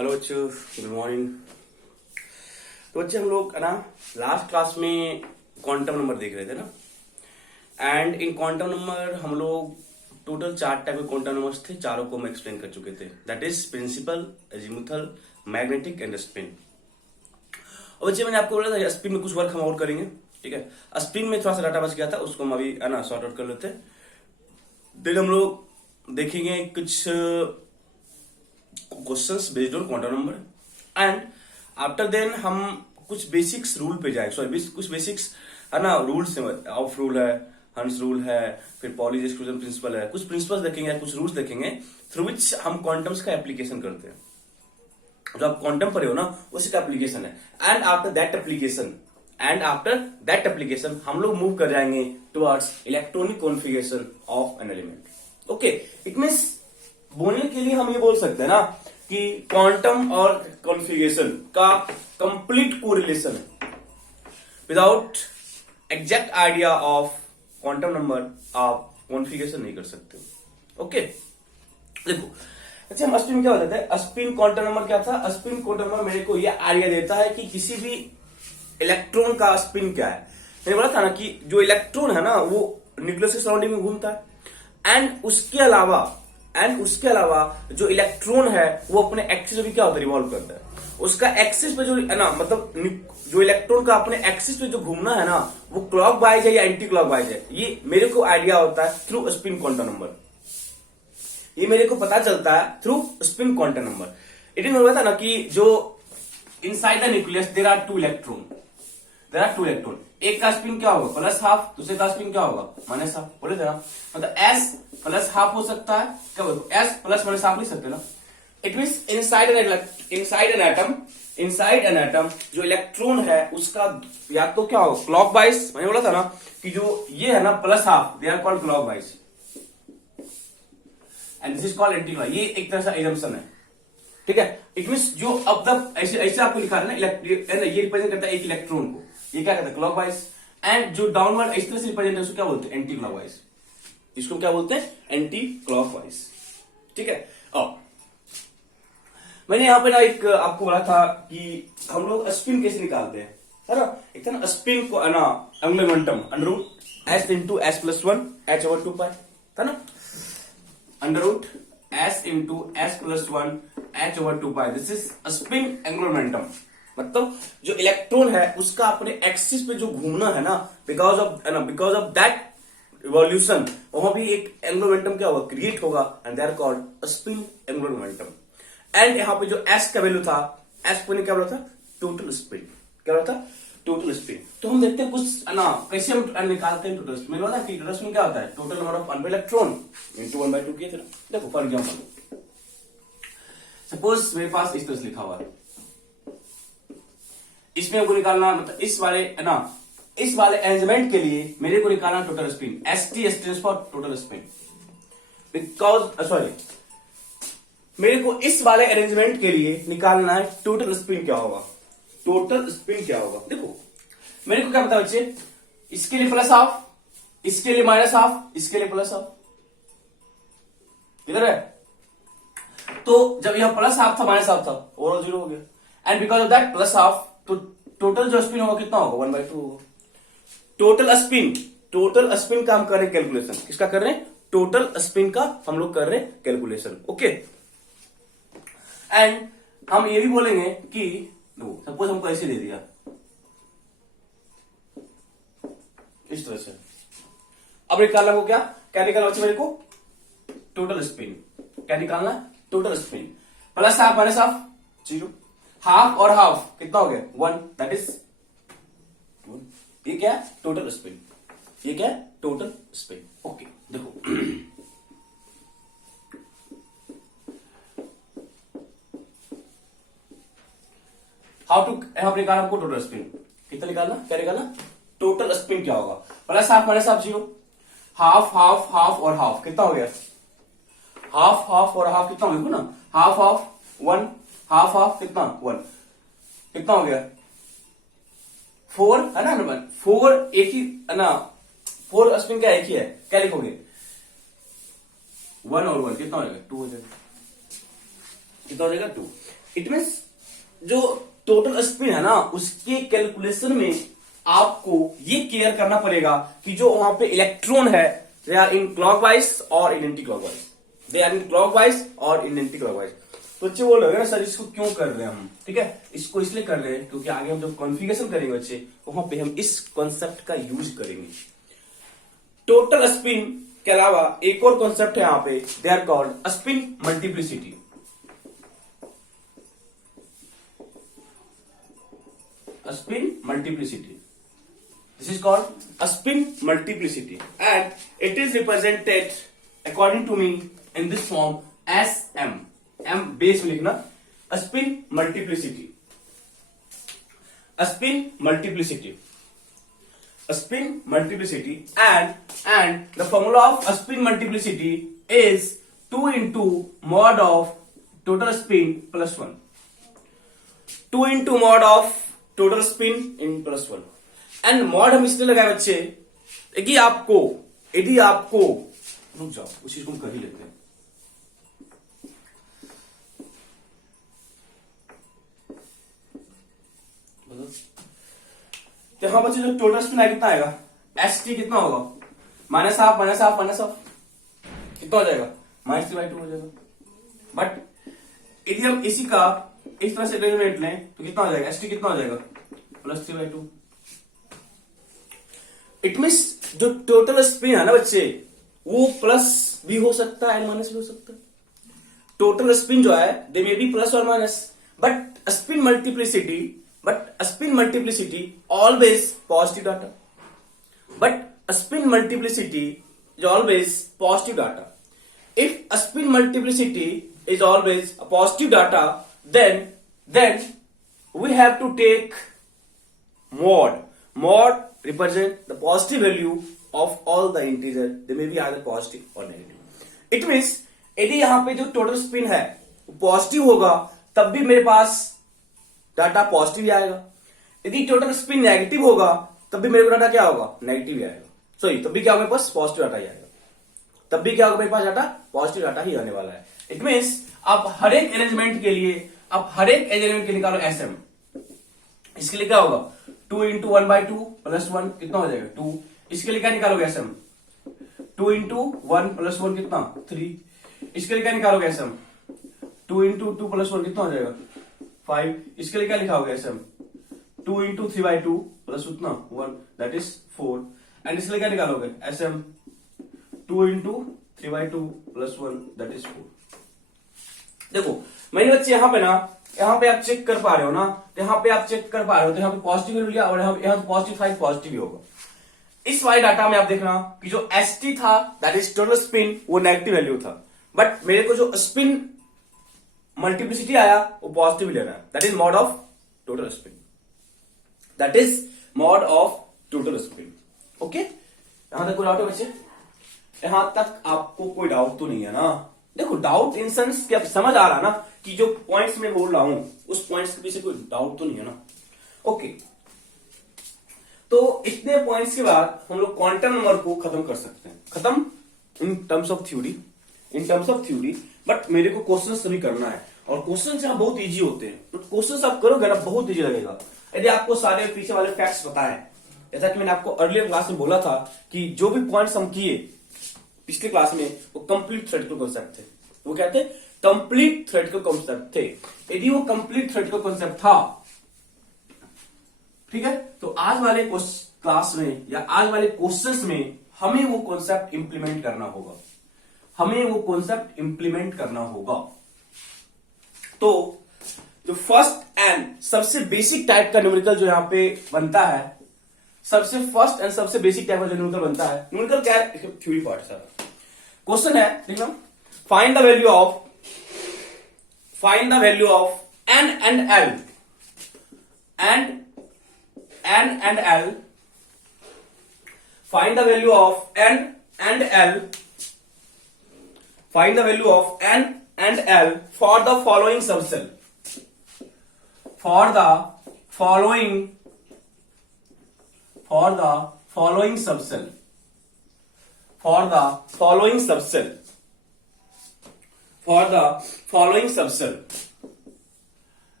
Hello बच्चों, good morning. तो बच्चे हम लोग है ना लास्ट क्लास में क्वांटम नंबर देख रहे थे ना। एंड इन क्वांटम नंबर हम लोग टोटल 4 टाइप के क्वांटम नंबर्स थे, चारों को हम एक्सप्लेन कर चुके थे। That is principal, azimuthal, magnetic and spin. और बच्चे मैंने आपको बोला था स्पिन में कुछ वर्क हम और करेंगे, ठीक है। स्पिन में थोड़ा सा डाटा बच गया था, उसको हम अभी है ना सॉर्ट आउट कर लेते हैं। देन हम लोग देखेंगे कुछ questions based on quantum number and after then हम कुछ बेसिक्स रूल पे जाए, सॉरी कुछ बेसिक्स है ना रूल्स ऑफ रूल है, हंस रूल है, फिर पॉलीज एक्सक्लूजन प्रिंसिपल है, कुछ प्रिंसिपल्स देखेंगे, कुछ रूल्स देखेंगे थ्रू विच हम क्वांटम्स का एप्लीकेशन करते हैं। जो आप क्वांटम पढ़े हो ना उसी का एप्लीकेशन है। एंड आफ्टर दैट एप्लीकेशन हम लोग मूव कर जाएंगे towards electronic configuration of an element. Okay, it means बोलने के लिए हम ये बोल सकते हैं ना कि क्वांटम और कॉन्फ़िगरेशन का कंप्लीट कोरिलेशन है। Without exact idea of quantum number आप कॉन्फ़िगरेशन नहीं कर सकते। ओके, देखो अच्छा हम स्पिन क्या बताते हैं। स्पिन क्वांटम नंबर क्या था? स्पिन क्वांटम नंबर मेरे को यह आइडिया देता है कि किसी भी इलेक्ट्रॉन का स्पिन क्या है। मैंने बोला था ना कि जो इलेक्ट्रॉन है ना वो न्यूक्लियस के सराउंडिंग में घूमता है एंड उसके अलावा जो इलेक्ट्रॉन है वो अपने एक्सिस पे भी क्या होता है, रिवॉल्व करता है। उसका एक्सिस पे जो है ना, मतलब जो इलेक्ट्रॉन का अपने एक्सिस पे जो घूमना है ना वो क्लॉकवाइज है या एंटी क्लॉकवाइज है, ये मेरे को आइडिया होता है थ्रू स्पिन क्वांटम नंबर। ये मेरे को पता चलता है through spin quantum number. It is बोला था ना कि जो inside the nucleus there are two electron, एक का स्पिन क्या होगा प्लस हाफ, दूसरे का स्पिन क्या होगा माइनस हाफ। बोले थे ना, मतलब एस प्लस हाफ हो सकता है, क्या बोलते एस प्लस माइनस हाफ लिख सकते ना। It means inside an atom जो इलेक्ट्रॉन है उसका या तो क्या होगा क्लॉकवाइज। मैंने बोला था ना कि जो ये है ना plus half they are called clockwise and this is called anti clock. ये एक तरह से एजम्पशन है, ठीक है। इट मींस जो अब तक ऐसे आपको लिखा है ना ये रिप्रेजेंट करता है एक इलेक्ट्रॉन को, ये क्या कहता है क्लॉकवाइज। एंड जो डाउनवर्ड इस तरह से रिप्रेजेंट है उसको क्या बोलते हैं एंटी क्लॉकवाइज। इसको क्या बोलते हैं एंटी क्लॉकवाइज, ठीक है। अब मैंने यहां पे ना एक आपको बोला था कि हम लोग स्पिन कैसे निकालते हैं, है ना। एक था ना स्पिन को ना angular momentum under root S into S plus 1 H over 2 pi, था ना। Under root S into S plus 1 H over 2 pi, this is spin angular momentum. मतलब जो इलेक्ट्रॉन है उसका अपने एक्सिस पे जो घूमना है ना, बिकॉज ऑफ दैट रिवॉल्यूशन वहां भी एक एंगुलर मोमेंटम क्या होगा क्रिएट होगा and they are called spin angular momentum. And यहां पे जो एस का वैल्यू था, एस को क्या बोला था टोटल स्पिन, क्या बोला था टोटल स्पिन। तो हम देखते हैं कुछ ना कैसे हम निकालते हैं टोटल स्पिन। बोला कि टोटल स्पिन क्या होता है total number of unpaired electron into 1/2 किए थे। देखो फॉर एग्जांपल सपोज मेरे पास इस तरह से लिखा हुआ है, इसमें हमको निकालना मतलब इस वाले अरेंजमेंट के लिए मेरे को निकालना total spin. ST stands for total spin because मेरे को इस वाले अरेंजमेंट के लिए निकालना है टोटल स्पिन क्या होगा। देखो मेरे को क्या पता बच्चे, इसके लिए प्लस हाफ, इसके लिए माइनस हाफ, इसके लिए प्लस हाफ, किधर है। तो जब यहां प्लस हाफ था माइनस हाफ था ओवरऑल 0 हो गया। And because of that plus half तो टोटल जो स्पिन होगा कितना होगा 1/2 होगा। टोटल स्पिन का हम कर रहे हैं कैलकुलेशन। किसका कर रहे हैं टोटल स्पिन का हम लोग कर रहे हैं कैलकुलेशन। ओके, एंड हम ये भी बोलेंगे कि सपोज हमको ऐसे दे दिया इस तरह से, अब निकालना को क्या निकालना मेरे को टोटल स्पिन। क्या निकालना total spin. Plus half minus half 0, half और हाफ कितना हो गया 1, दैट इज 1। ये क्या है टोटल स्पिन, ये क्या है टोटल स्पिन। ओके देखो हाउ टू यहां पर निकालना हमको टोटल स्पिन। कितना निकालना, क्या निकालना टोटल स्पिन क्या होगा plus half minus half 0, half half half और हाफ कितना हो गया हाफ हाफ और हाफ कितना हो गया ना, हाफ हाफ 1, हाफ हाफ कितना 1, कितना हो गया 4 है ना। 4 एक ही है ना, 4 स्पिन क्या एक ही है, क्या लिखोगे 1 और 1 कितना हो जाएगा 2 हो जाएगा, कितना हो जाएगा 2। इट मीन्स जो टोटल स्पिन है ना उसके कैलकुलेशन में आपको ये केयर करना पड़ेगा कि जो वहां पे इलेक्ट्रॉन है दे आर इन क्लॉकवाइज और in anti clockwise, they are in clockwise और इन एंटी क्लॉकवाइज। तो बच्चे बोल रहे हैं सर इसको क्यों कर रहे हैं हम, ठीक है, इसको इसलिए कर रहे हैं क्योंकि आगे हम जब कॉन्फ़िगरेशन करेंगे बच्चे वहां पे हम इस कॉन्सेप्ट का यूज करेंगे। टोटल स्पिन के अलावा एक और कॉन्सेप्ट है यहां पे, they are called spin multiplicity. Spin multiplicity. This is called a spin multiplicity, and it is represented according to me in this form as m. m base में लिखना, a spin multiplicity. A spin multiplicity. A spin multiplicity, and the formula of a spin multiplicity is 2 into mod of total spin plus 1. 2 into mod of total spin in plus 1 and mod हम इसलिए लगाए बच्चे, यदि आपको रुक जाओ उस चीज को हम कर ही लेते हैं। तो यहां बच्चे जो टोटल स्पिन कितना आएगा, एस टी कितना होगा, minus half minus half minus half कितना हो जाएगा, -3/2 हो जाएगा। बट यदि हम इसी का इस तरह से अरेंजमेंट लें तो कितना हो जाएगा, एस टी कितना हो जाएगा, +3/2। इट मीन्स जो टोटल स्पिन है ना बच्चे वो प्लस भी हो सकता है माइनस भी हो सकता है। टोटल स्पिन जो है दे मे बी प्लस और minus, but spin multiplicity always positive data, but spin multiplicity is always positive data. If spin multiplicity is always a positive data, then we have to take mod. Mod represent the positive value of all the integer, they may be either positive or negative. It means यदि यहां पे जो total spin है positive होगा तब भी मेरे पास data positive ही आएगा, यदि टोटल स्पिन नेगेटिव होगा तब भी मेरे को डाटा क्या होगा, नेगेटिव ही आएगा। सॉरी, तब भी क्या होगा मेरे पास पॉजिटिव डाटा ही आएगा, तब भी क्या होगा मेरे पास डाटा पॉजिटिव डाटा ही आने वाला है। इट मीन्स आप हर एक अरेंजमेंट के लिए निकालो एसएम, इसके लिए क्या होगा 2 into 1/2 प्लस 1 कितना हो जाएगा 2। इसके लिए क्या निकालोगे एसएम, 2 into 1 प्लस 1 कितना 3। इसके लिए क्या निकालोगे एसएम, 2 into 2 प्लस 1 कितना हो जाएगा 5। इसके लिए क्या लिखाओगे एसएम, 2 into 3/2 प्लस उतना 1 दैट इज 4। एंड इसके लिए क्या निकालोगे SM, 2 into 3/2 plus 1 that is 4। देखो मैंने बच्चे यहाँ पे आप चेक कर पा रहे हो ना, तो यहाँ पे आप चेक कर पा रहे हो, तो यहाँ पे पॉजिटिव मिल गया और यहाँ पॉजिटिव 5 पॉजिटिव ही होगा। इस वाले डाटा में आप देखना कि जो एस टी था दैट इज टोटल स्पिन वो नेगेटिव वैल्यू था, बट मेरे को जो स्पिन मल्टीप्लिसिटी आया वो पॉजिटिव लेना है, that is mod of total spin, that is mod of total spin. Okay, यहां तक कोई डाउट है बच्चे, यहां तक आपको कोई डाउट तो नहीं है ना। देखो डाउट इन सेंस कि अब समझ आ रहा है ना कि जो पॉइंट्स मैं बोल रहा हूं उस पॉइंट्स के पीछे कोई डाउट तो नहीं है ना। ओके, तो इतने पॉइंट्स के बाद हम लोग क्वांटम नंबर को खत्म कर सकते हैं, खत्म in terms of theory, but मेरे को क्वेश्चन सभी करना है और क्वेश्चन यहाँ बहुत इजी होते हैं, तो क्वेश्चन आप करोगे ना बहुत इजी लगेगा यदि आपको सारे पीछे वाले फैक्ट्स पता है। जैसा कि मैंने आपको अर्लियर क्लास में बोला था कि जो भी पॉइंट्स हम किए पिछले क्लास में वो कंप्लीट थ्योरेटिकल कॉन्सेप्ट थे, वो क्या थे, कंप्लीट थ्योरेटिकल कॉन्सेप्ट थे। यदि वो कंप्लीट थ्योरेटिकल कॉन्सेप्ट था, ठीक है, तो आज वाले क्लास में या आज वाले क्वेश्चंस में हमें वो कॉन्सेप्ट इंप्लीमेंट करना होगा। तो जो फर्स्ट एंड सबसे बेसिक टाइप का न्यूमेरिकल जो यहां पे बनता है, न्यूमेरिकल क्या है, थ्योरी पार्ट सर। क्वेश्चन है देखना, find the value of n and l find the value of n and l for the following subcell,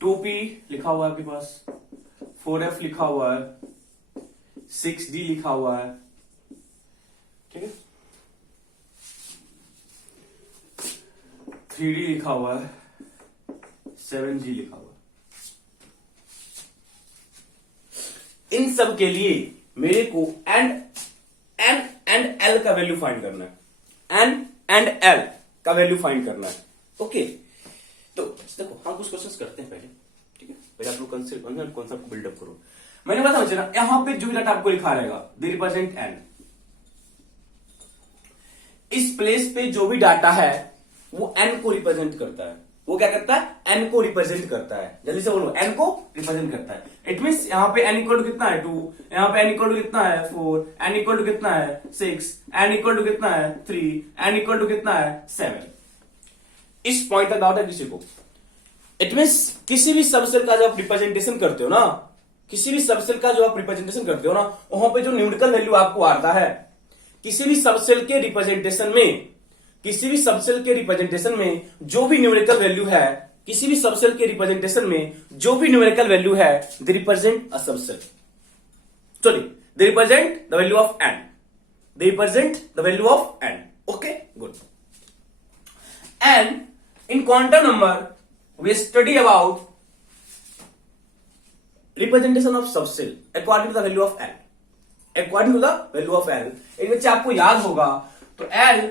2p लिखा हुआ है आपके पास, 4f लिखा हुआ है, 6d लिखा हुआ है, ठीक है, 3d लिखा हुआ है, 7g लिखा हुआ है। इन सब के लिए मेरे को एंड एल का वैल्यू फाइंड करना है, एंड एल का वैल्यू फाइंड करना है। ओके, तो देखो हम कुछ क्वेश्चंस करते हैं पहले, ठीक है, पहले आप लोग कॉन्सेप्ट को बिल्डअप करो। मैंने बताया मुझे ना, यहां पे जो भी डाटा आपको लिखा रहेगा दे रिप्रेजेंट एन। इस प्लेस पे जो भी डाटा है वो एन को रिप्रेजेंट करता है। वो क्या करता है? एन को रिप्रेजेंट करता है। जल्दी से बोलो, एन को रिप्रेजेंट करता है। इट मीन्स यहाँ पे एन इक्वल टू कितना है 2, यहाँ पे एन इक्वल टू कितना है 4, एन इक्वल टू कितना है 6, एन इक्वल टू कितना है 3, एन इक्वल टू कितना है 7। इस पॉइंट तक डाउट है किसी को? इट मीन्स किसी भी सबसेल का जो आप रिप्रेजेंटेशन करते हो ना, किसी भी सबसेल का जो आप रिप्रेजेंटेशन करते हो ना, वहां पे जो न्यूमेरिकल वैल्यू आपको आता है, किसी भी सबसेल के रिप्रेजेंटेशन में, किसी भी सबसेल के रिप्रेजेंटेशन में जो भी न्यूमेरिकल वैल्यू है, किसी भी सबसेल के रिप्रेजेंटेशन में जो भी न्यूमेरिकल वैल्यू है, they represent a subshell. Sorry, they represent the value of n, they represent the value of n. Okay, good. And in quantum number we study about representation of subcell according to the value of L, according to the value of L। एक बच्चे आपको याद होगा तो L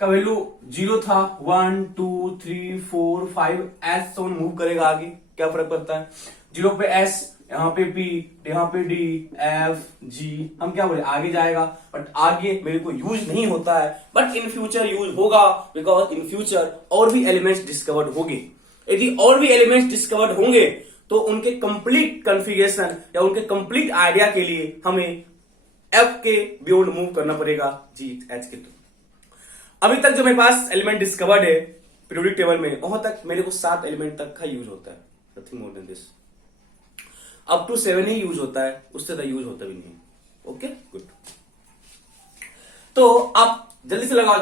का value 0 था, 1 2 3 4 5 S से move करेगा आगे, क्या फर्क पड़ता है? 0 पे S, यहाँ पे P, यहाँ पे D, F, G, हम क्या बोले आगे जाएगा, बट आगे मेरे को यूज नहीं होता है, बट इन फ्यूचर यूज होगा, बिकॉज इन फ्यूचर और भी एलिमेंट्स डिस्कवर्ड होंगे। यदि और भी एलिमेंट्स डिस्कवर्ड होंगे तो उनके कंप्लीट कॉन्फ़िगरेशन या उनके कंप्लीट आइडिया के लिए हमें एफ के बियॉन्ड मूव करना पड़ेगा जी एच के थ्रू। अभी तक जो मेरे पास एलिमेंट डिस्कवर्ड है पीरियोडिक टेबल में, वहां तक मेरे को 7 एलिमेंट तक का यूज होता है, nothing more than this. Up to 7 ही यूज होता है, उससे ज्यादा यूज होता भी नहीं। ओके, गुड। तो आप जल्दी से लगा,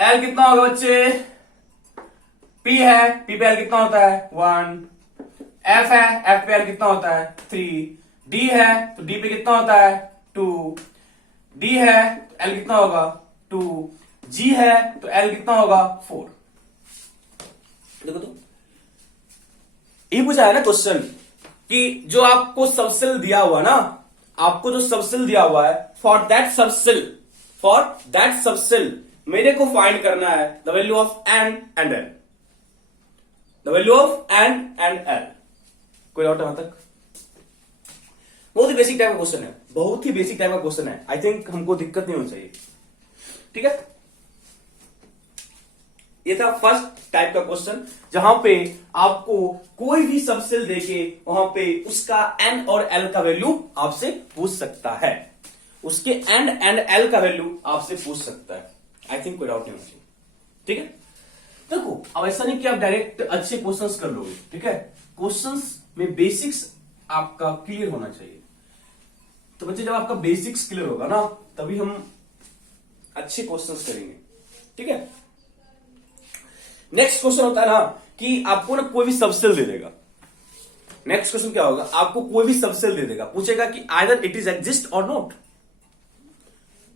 एल कितना होगा बच्चे? P है, P पे L कितना होता है 1, F है, F पे L कितना होता है 3, D है तो D पे कितना होता है 2, D है तो L कितना होगा 2, G है तो L कितना होगा 4। देखो तो ये पूछा है ना क्वेश्चन कि जो आपको सबसेल दिया हुआ ना, आपको जो सबसेल दिया हुआ है, फॉर दैट सबसेल मेरे को फाइंड करना है the value of n and l, the value of n and l. कोई डाउट यहां तक? बहुत ही बेसिक टाइप का क्वेश्चन है, बहुत ही बेसिक टाइप का क्वेश्चन है। आई थिंक हमको दिक्कत नहीं होनी चाहिए, ठीक है। ये था फर्स्ट टाइप का क्वेश्चन, जहां पे आपको कोई भी सबसेल देके वहां पे उसका एन और एल का वैल्यू आपसे पूछ सकता है, उसके एन एंड एल का वैल्यू आपसे पूछ सकता है। आई थिंक कोई डाउट नहीं होना चाहिए, ठीक है। देखो अब ऐसा नहीं कि आप डायरेक्ट अच्छे क्वेश्चंस कर लोगे, ठीक है। क्वेश्चंस में बेसिक्स आपका क्लियर होना चाहिए। तो बच्चे जब आपका बेसिक्स क्लियर होगा ना, तभी हम अच्छे क्वेश्चंस करेंगे, ठीक है। नेक्स्ट क्वेश्चन होता है ना कि आपको ना कोई भी सबसेल दे देगा। नेक्स्ट क्वेश्चन क्या होगा? आपको कोई भी सबसेल दे देगा, पूछेगा कि आइदर इट इज एग्जिस्ट और नॉट।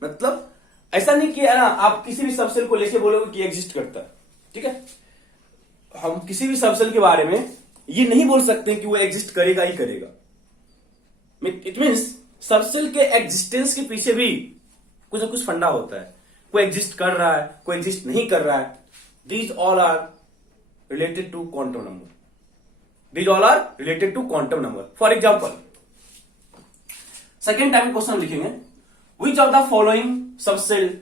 मतलब ऐसा नहीं कि ना आप किसी भी सबसेल को लेके बोलोगे कि एग्जिस्ट करता है, ठीक है। हम किसी भी सबसेल के बारे में ये नहीं बोल सकते कि वो एग्जिस्ट करेगा ही करेगा। इट मीन्स सबसेल के एग्जिस्टेंस के पीछे भी कुछ ना कुछ फंडा होता है। कोई एग्जिस्ट कर रहा है, कोई एग्जिस्ट नहीं कर रहा है। These all are related to quantum number, these all are related to quantum number. For example, second type question लिखेंगे, which of the following subshell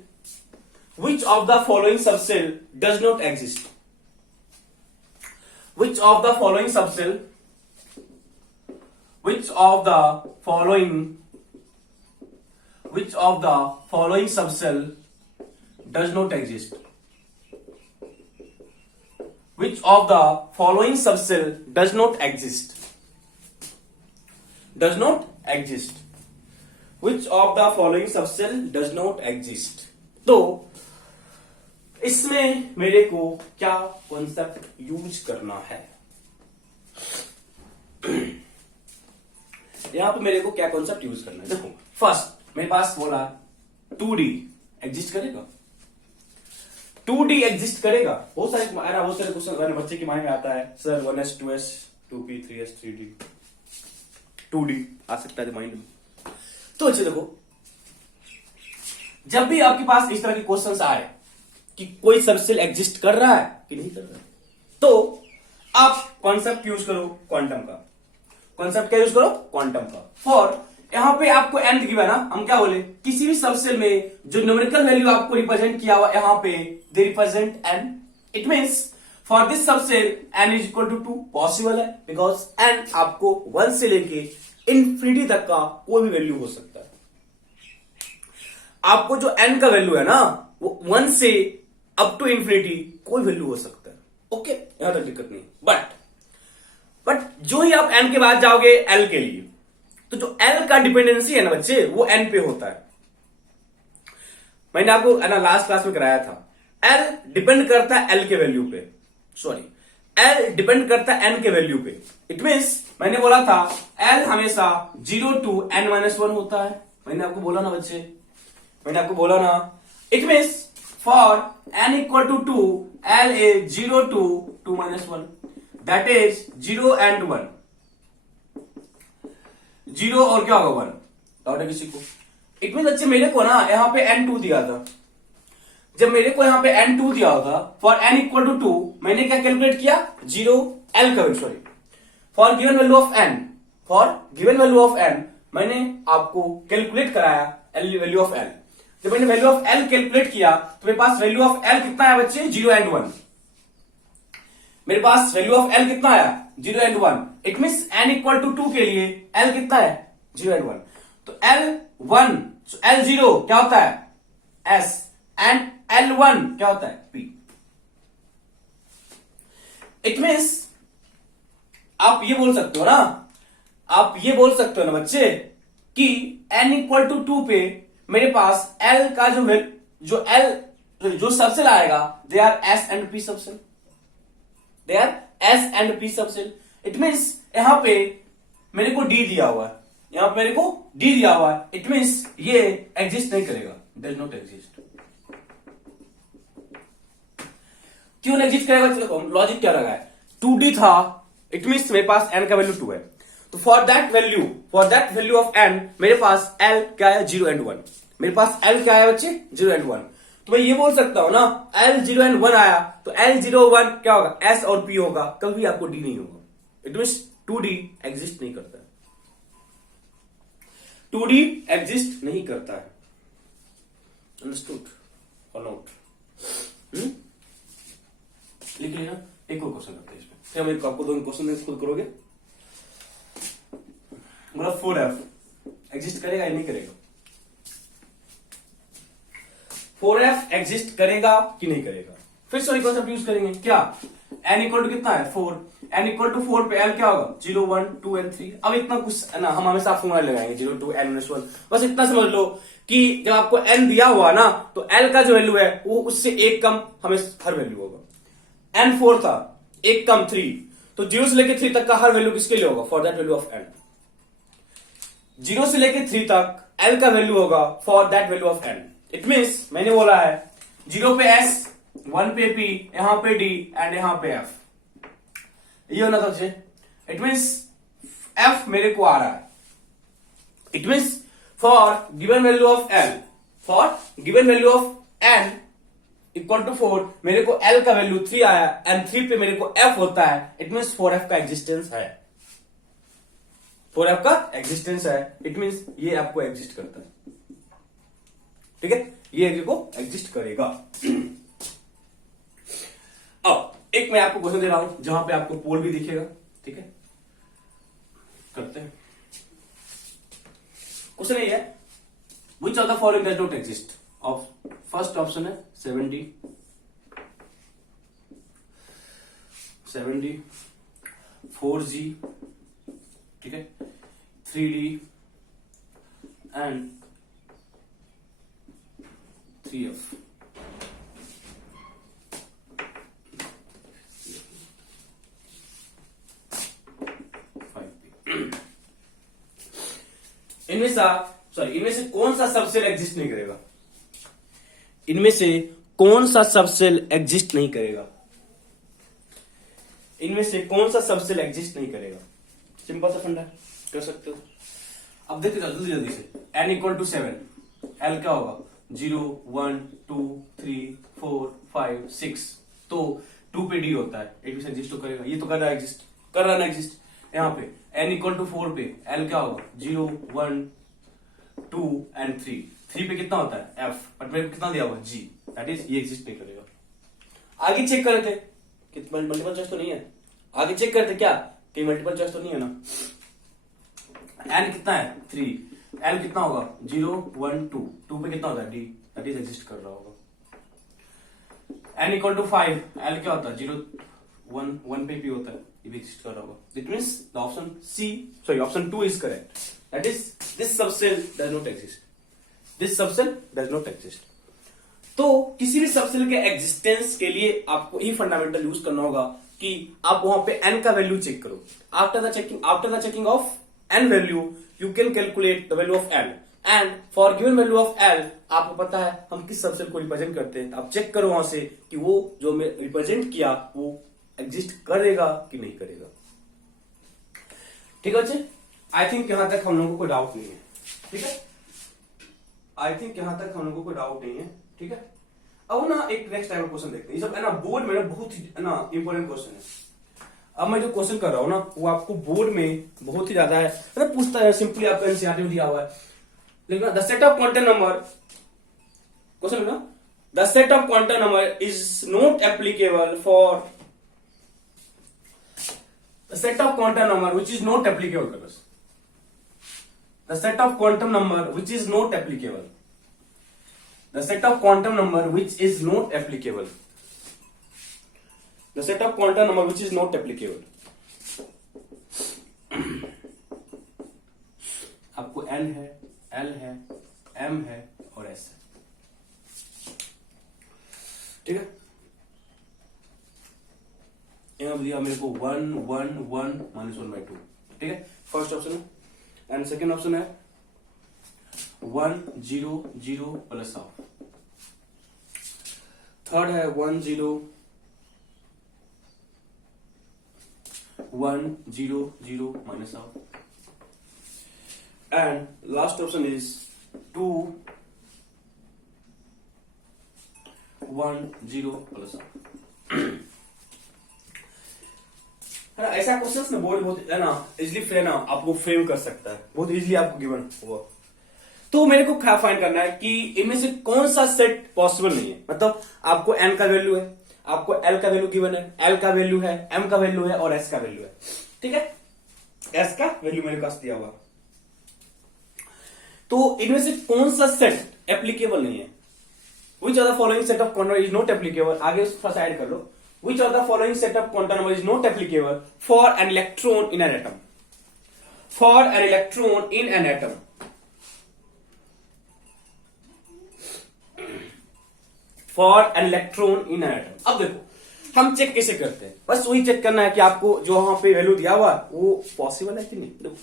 Which of the following subcell does not exist? Which of the following subcell? Which of the following subcell does not exist? Which of the following subcell does not exist? Does not exist. Which of the following subcell does not exist? तो इसमें मेरे को क्या concept use करना है? यहां पे मेरे को क्या कॉन्सेप्ट यूज करना है, देखो फर्स्ट मेरे पास बोला 2D एग्जिस्ट करेगा, 2D एग्जिस्ट करेगा। बहुत सारे क्वेश्चन बच्चे के माइंड में आता है, sir 1s 2s 2p 3s 3d 2D आ सकता है माइंड में। तो अच्छा देखो, जब भी आपके पास इस तरह के क्वेश्चंस आए कि कोई सबसेल एग्जिस्ट कर रहा है कि नहीं कर रहा है, तो आप कॉन्सेप्ट यूज करो क्वांटम का। कॉन्सेप्ट क्या यूज करो? क्वांटम का। फॉर यहां पे आपको एन गिवन है ना, हम क्या बोले, किसी भी सबसेल में जो न्यूमेरिकल वैल्यू आपको रिप्रेजेंट किया हुआ यहां पे they represent n. It means for this subshell n is equal to 2 possible है, बिकॉज एन आपको 1 से लेके इंफिनिटी तक का कोई भी वैल्यू हो सकता है। आपको जो एन का वैल्यू है ना, वो 1 से अप टू इंफिनिटी कोई वैल्यू हो सकता है। ओके, यहां तक दिक्कत नहीं। बट जो ही आप एन के बाद जाओगे एल के लिए, तो जो एल का डिपेंडेंसी है ना बच्चे, वो एन पे होता है। मैंने आपको है ना लास्ट क्लास में कराया था, एल डिपेंड करता है एल के वैल्यू पे, सॉरी एल डिपेंड करता है एन के वैल्यू पे। इट मींस मैंने बोला था एल हमेशा 0 टू n-1 होता है। मैंने आपको बोला ना बच्चे, मैंने आपको बोला ना, it means for n equal to 2 l is 0 to 2-1, that is 0 and 1, 0 और क्या होगा 1, डाउट है किसी को? इट मींस बच्चे मेरे को ना यहां पे n2 दिया था, जब मेरे को यहां पे n2 दिया होगा फॉर n इक्वल टू 2, मैंने क्या कैलकुलेट किया, 0 l का value, sorry for given value of n, for given value of n मैंने आपको कैलकुलेट कराया वैल्यू ऑफ l। जब मैंने वैल्यू ऑफ l कैलकुलेट किया तो मेरे पास वैल्यू ऑफ l कितना है बच्चे, 0 and 1। मेरे पास वैल्यू ऑफ l कितना आया, 0 and 1। It means n equal to 2 के लिए l कितना है, 0 and 1। तो L1 L0 क्या होता है S एंड L1 क्या होता है P। इट मींस आप ये बोल सकते हो ना, आप ये बोल सकते हो ना बच्चे कि n इक्वल टू 2 पे मेरे पास L का जो सबसेल आएगा, they are S and P subshell, they are S and P subshell. It means यहां पे मेरे को D दिया हुआ है, यहां पे मेरे को D दिया हुआ है। इट मींस ये एग्जिस्ट नहीं करेगा, डज नॉट एग्जिस्ट। क्यों नहीं एग्जिस्ट करेगा? चलो लॉजिक क्या लगा है, 2D था, इट मींस मेरे पास n का वैल्यू 2 है, तो for that value of n मेरे पास l क्या है, 0 and 1। मेरे पास l क्या है बच्चे, 0 and 1। तो मैं ये बोल सकता हूं ना, l 0 and 1 आया तो l 0 1 क्या होगा, s और p होगा, कभी आपको d नहीं होगा। इट मींस 2D एग्जिस्ट नहीं करता है, 2D एग्जिस्ट नहीं करता है। अंडरस्टूड और नोट? लिख लिया। एक और क्वेश्चन करते हैं इसमें, फिर हम आपको दो क्वेश्चन खुद करोगे। मतलब 4f एग्जिस्ट करेगा या नहीं करेगा, 4f एग्जिस्ट करेगा कि नहीं करेगा। फिर सॉरी कॉन्सेप्ट यूज करेंगे क्या, n इक्वल टू कितना है 4, n इक्वल टू 4 पे l क्या होगा, 0 1 2 and 3। अब इतना कुछ है ना, हम हमेशा फॉर्मूला लगाएंगे 0 2 n-1। बस इतना समझ लो कि जब आपको n दिया हुआ ना, तो l का जो वैल्यू है वो उससे एक कम हमें हर वैल्यू होगा। n 4 था, एक कम 3, तो 0 से लेकर 3 तक का हर वैल्यू किसके लिए होगा, for that value of n। 0 से लेकर 3 तक l का वैल्यू होगा for that value of n। It means मैंने बोला है 0 पे s, 1 पे p, यहां पे d एंड यहां पे f, ये होना था मुझे। इट मींस f मेरे को आ रहा है। It means for given value of l, for given value of n equal to 4, मेरे को l का वैल्यू 3 आया एंड 3 पे मेरे को f होता है। इट मींस 4f का एग्जिस्टेंस है, 4f का एग्जिस्टेंस है। इट मींस ये आपको एग्जिस्ट करता है, ठीक है, ये को एग्जिस्ट करेगा। अब एक मैं आपको क्वेश्चन दे रहा हूं जहां पे आपको पोल भी दिखेगा, ठीक है, करते हैं। क्वेश्चन ये है, which of the following does not exist. First option है 70, 4G, ठीक है, 3D एंड 3F। इनमें से कौन सा सबसेल एग्जिस्ट नहीं करेगा? इनमें से कौन सा सबसेल एग्जिस्ट नहीं करेगा? इनमें से कौन सा सबसेल एग्जिस्ट नहीं करेगा? सिंपल सा फंडा कर सकते हो। अब देखते जल्दी जल्दी से। n इक्वल टू 7, l क्या होगा? 0 1 2 3 4 5 6, तो 2 पे d होता है, एक भी एग्जिस्ट तो करेगा। ये तो कर रहा है एग्जिस्ट, कर रहा है एग्जिस्ट। यहाँ पे n इक्वल टू 4 पे l क्या होगा? 0 1 2 एंड 3, 3 पे कितना होता है? f, बट मेरे को कितना दिया हुआ? g, दैट इज ये एग्जिस्ट नहीं करेगा। आगे चेक करते कितना मल्टीपल चॉइस तो नहीं है, आगे चेक करते क्या कि मल्टीपल चॉइस तो नहीं है ना। n कितना है? 3, l कितना होगा? 0 1 2, 2 पे कितना होता है? d, दैट इज एग्जिस्ट कर रहा होगा। n इक्वल टू 5, l क्या होता है? 0 1 1 पे भी होता है, ये भी एग्जिस्ट कर रहा होगा। It means the option C, sorry option 2 is correct, that is this subshell does not exist, this subshell does not exist. तो किसी भी सबसेल के एग्जिस्टेंस के लिए आपको ही फंडामेंटल यूज करना होगा कि आप वहां पे n का वैल्यू चेक करो। After the checking of n value you can calculate the value of l, and for given value of l आपको पता है हम किस सबसेल को रिप्रेजेंट करते हैं। आप चेक करो वहां से कि वो जो मैं रिप्रेजेंट किया वो एग्जिस्ट करेगा कि नहीं करेगा। ठीक है बच्चे, आई थिंक यहां तक हम लोगों को डाउट नहीं है। ठीक है, आई थिंक यहां तक हम लोगों को डाउट नहीं है। ठीक है, अब ना एक नेक्स्ट टाइप का क्वेश्चन देखते हैं। ये सब है ना बोर्ड में ना बहुत ही है ना इंपॉर्टेंट क्वेश्चन है। अब मैं जो क्वेश्चन कर रहा हूं ना वो आपको बोर्ड में बहुत ही ज्यादा है, मतलब पूछता है सिंपली, आपको एनसीईआरटी में दिया हुआ है। लेकिन the set of quantum number, question है ना, the set of quantum number is not applicable for the set of quantum number which is not applicable कर बस, the set of quantum number which is not applicable, the set of quantum number which is not applicable, the set of quantum number which is not applicable। आपको n है, l है, m है और s है। ठीक है, यहां दिया मेरे को 1 1 1 -1/2। ठीक है, फर्स्ट ऑप्शन है। एंड सेकेंड ऑप्शन है 1 0 0 प्लस हाफ। थर्ड है 1 0 1 0 0 minus half. And last option is 2 1 0 plus half. ऐसा क्वेश्चन ना बोर्ड बहुत है ना इजिली फ्रेम आपको फ्रेम कर सकता है, बहुत इजिली आपको गिवन हुआ। तो मेरे को क्या फाइंड करना है कि इनमें से कौन सा सेट पॉसिबल नहीं है। मतलब आपको n का वैल्यू है, आपको l का वैल्यू गिवन है, l का वैल्यू है, m का वैल्यू है और s का वैल्यू है। ठीक है, s का वैल्यू मेरे पास दिया हुआ। तो इनमें से कौन सा सेट एप्लीकेबल नहीं है? Which are the following set of quantum is not applicable, आगे उसको साइड कर लो। Which are the following set of quantum number is not applicable for an electron in an atom, for an electron in an atom. For an electron in an atom. अब देखो हम check कैसे करते हैं, बस वही चेक करना है कि आपको जो वहां पे वैल्यू दिया हुआ वो पॉसिबल है कि नहीं। देखो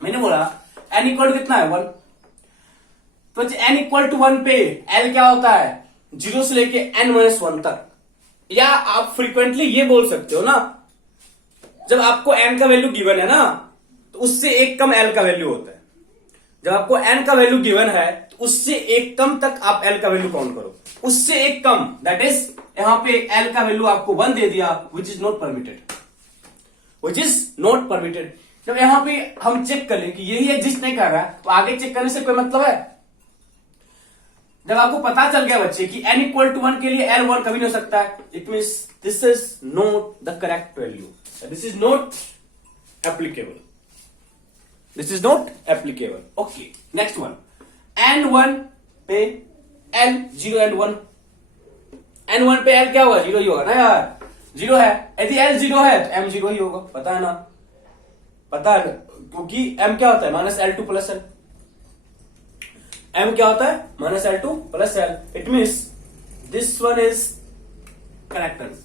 मैंने बोला n इक्वल टू कितना है 1, तो n इक्वल टू 1 पे l क्या होता है 0 से लेके n-1 तक। या आप फ्रीक्वेंटली ये बोल सकते हो ना, जब आपको n का वैल्यू गिवन है ना तो उससे एक कम l का वैल्यू होता है। जब आपको n का वैल्यू गिवन है तो उससे एक कम तक आप l का वैल्यू काउंट करो, उससे एक कम, दैट इज यहां पे l का वैल्यू आपको 1 दे दिया, which is not permitted, which is not permitted. जब यहां पे हम चेक कर लें कि यही एग्जिस्ट नहीं कर रहा है तो आगे चेक करने से कोई मतलब है। जब आपको पता चल गया बच्चे कि n इक्वल टू 1 के लिए l 1 कभी नहीं हो सकता है, it means this is not the correct value, this is not applicable, this is not applicable. Okay, next one, n1 पे l 0 एंड 1, n1 पे l क्या होगा 0 ही होगा ना यार, 0 है। यदि l 0 है तो m 0 ही होगा, पता है ना, पता है, क्योंकि m क्या होता है -L2 प्लस l, m क्या होता है -L2 plus l, it means this one is correct answer.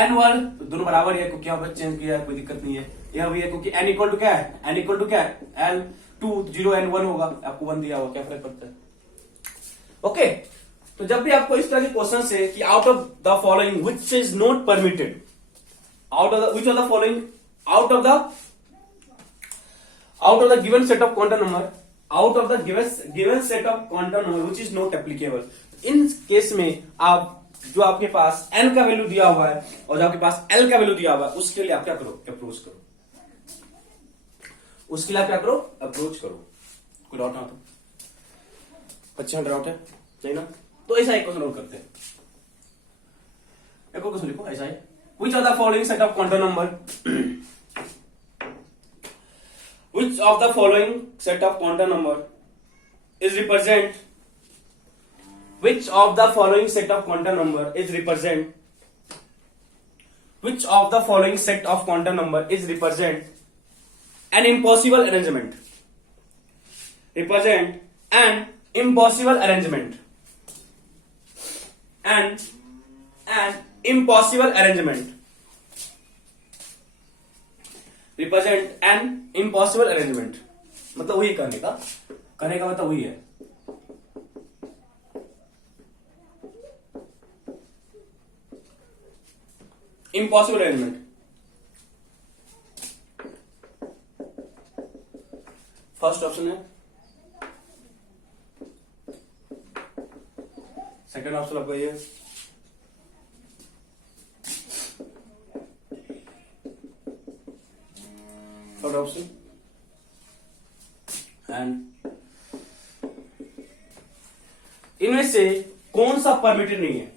n1 दोनों बराबर है क्योंकि यहां पर चेंज किया है, कोई दिक्कत नहीं है। यह भी है क्योंकि n इक्वल टू क्या है, n इक्वल टू क्या है, l 2 0 n 1 होगा, आपको 1 दिया होगा, क्या फर्क पड़ता है। ओके तो जब भी आपको इस तरह के क्वेश्चन से कि out of the following which is not permitted, out of the which of the following, out of the given set of quantum number, out of the given set of quantum number which is not applicable, in case में आप जो आपके पास n का value दिया हुआ है और जो आपके पास l का वैल्यू दिया हुआ है उसके लिए आप क्या करो, अप्रोच करो, उसके लिए आप क्या करो, अप्रोच करो। कोई डाउट ना तो अच्छा डाउट है नहीं ना, तो ऐसा एक क्वेश्चन और करते हैं, एक और क्वेश्चन लिखो ऐसा है, which of the following set of quantum number which of the following set of quantum number is represent, which of the following set of quantum number is represent, which of the following set of quantum number is represent an impossible arrangement, represent an impossible arrangement, and an impossible arrangement, represent an impossible arrangement, मतलब वही करने का मतलब वही है, impossible arrangement। First option है, second option आपका ये, थर्ड ऑप्शन, एंड इनमें से कौन सा परमिटेड नहीं है,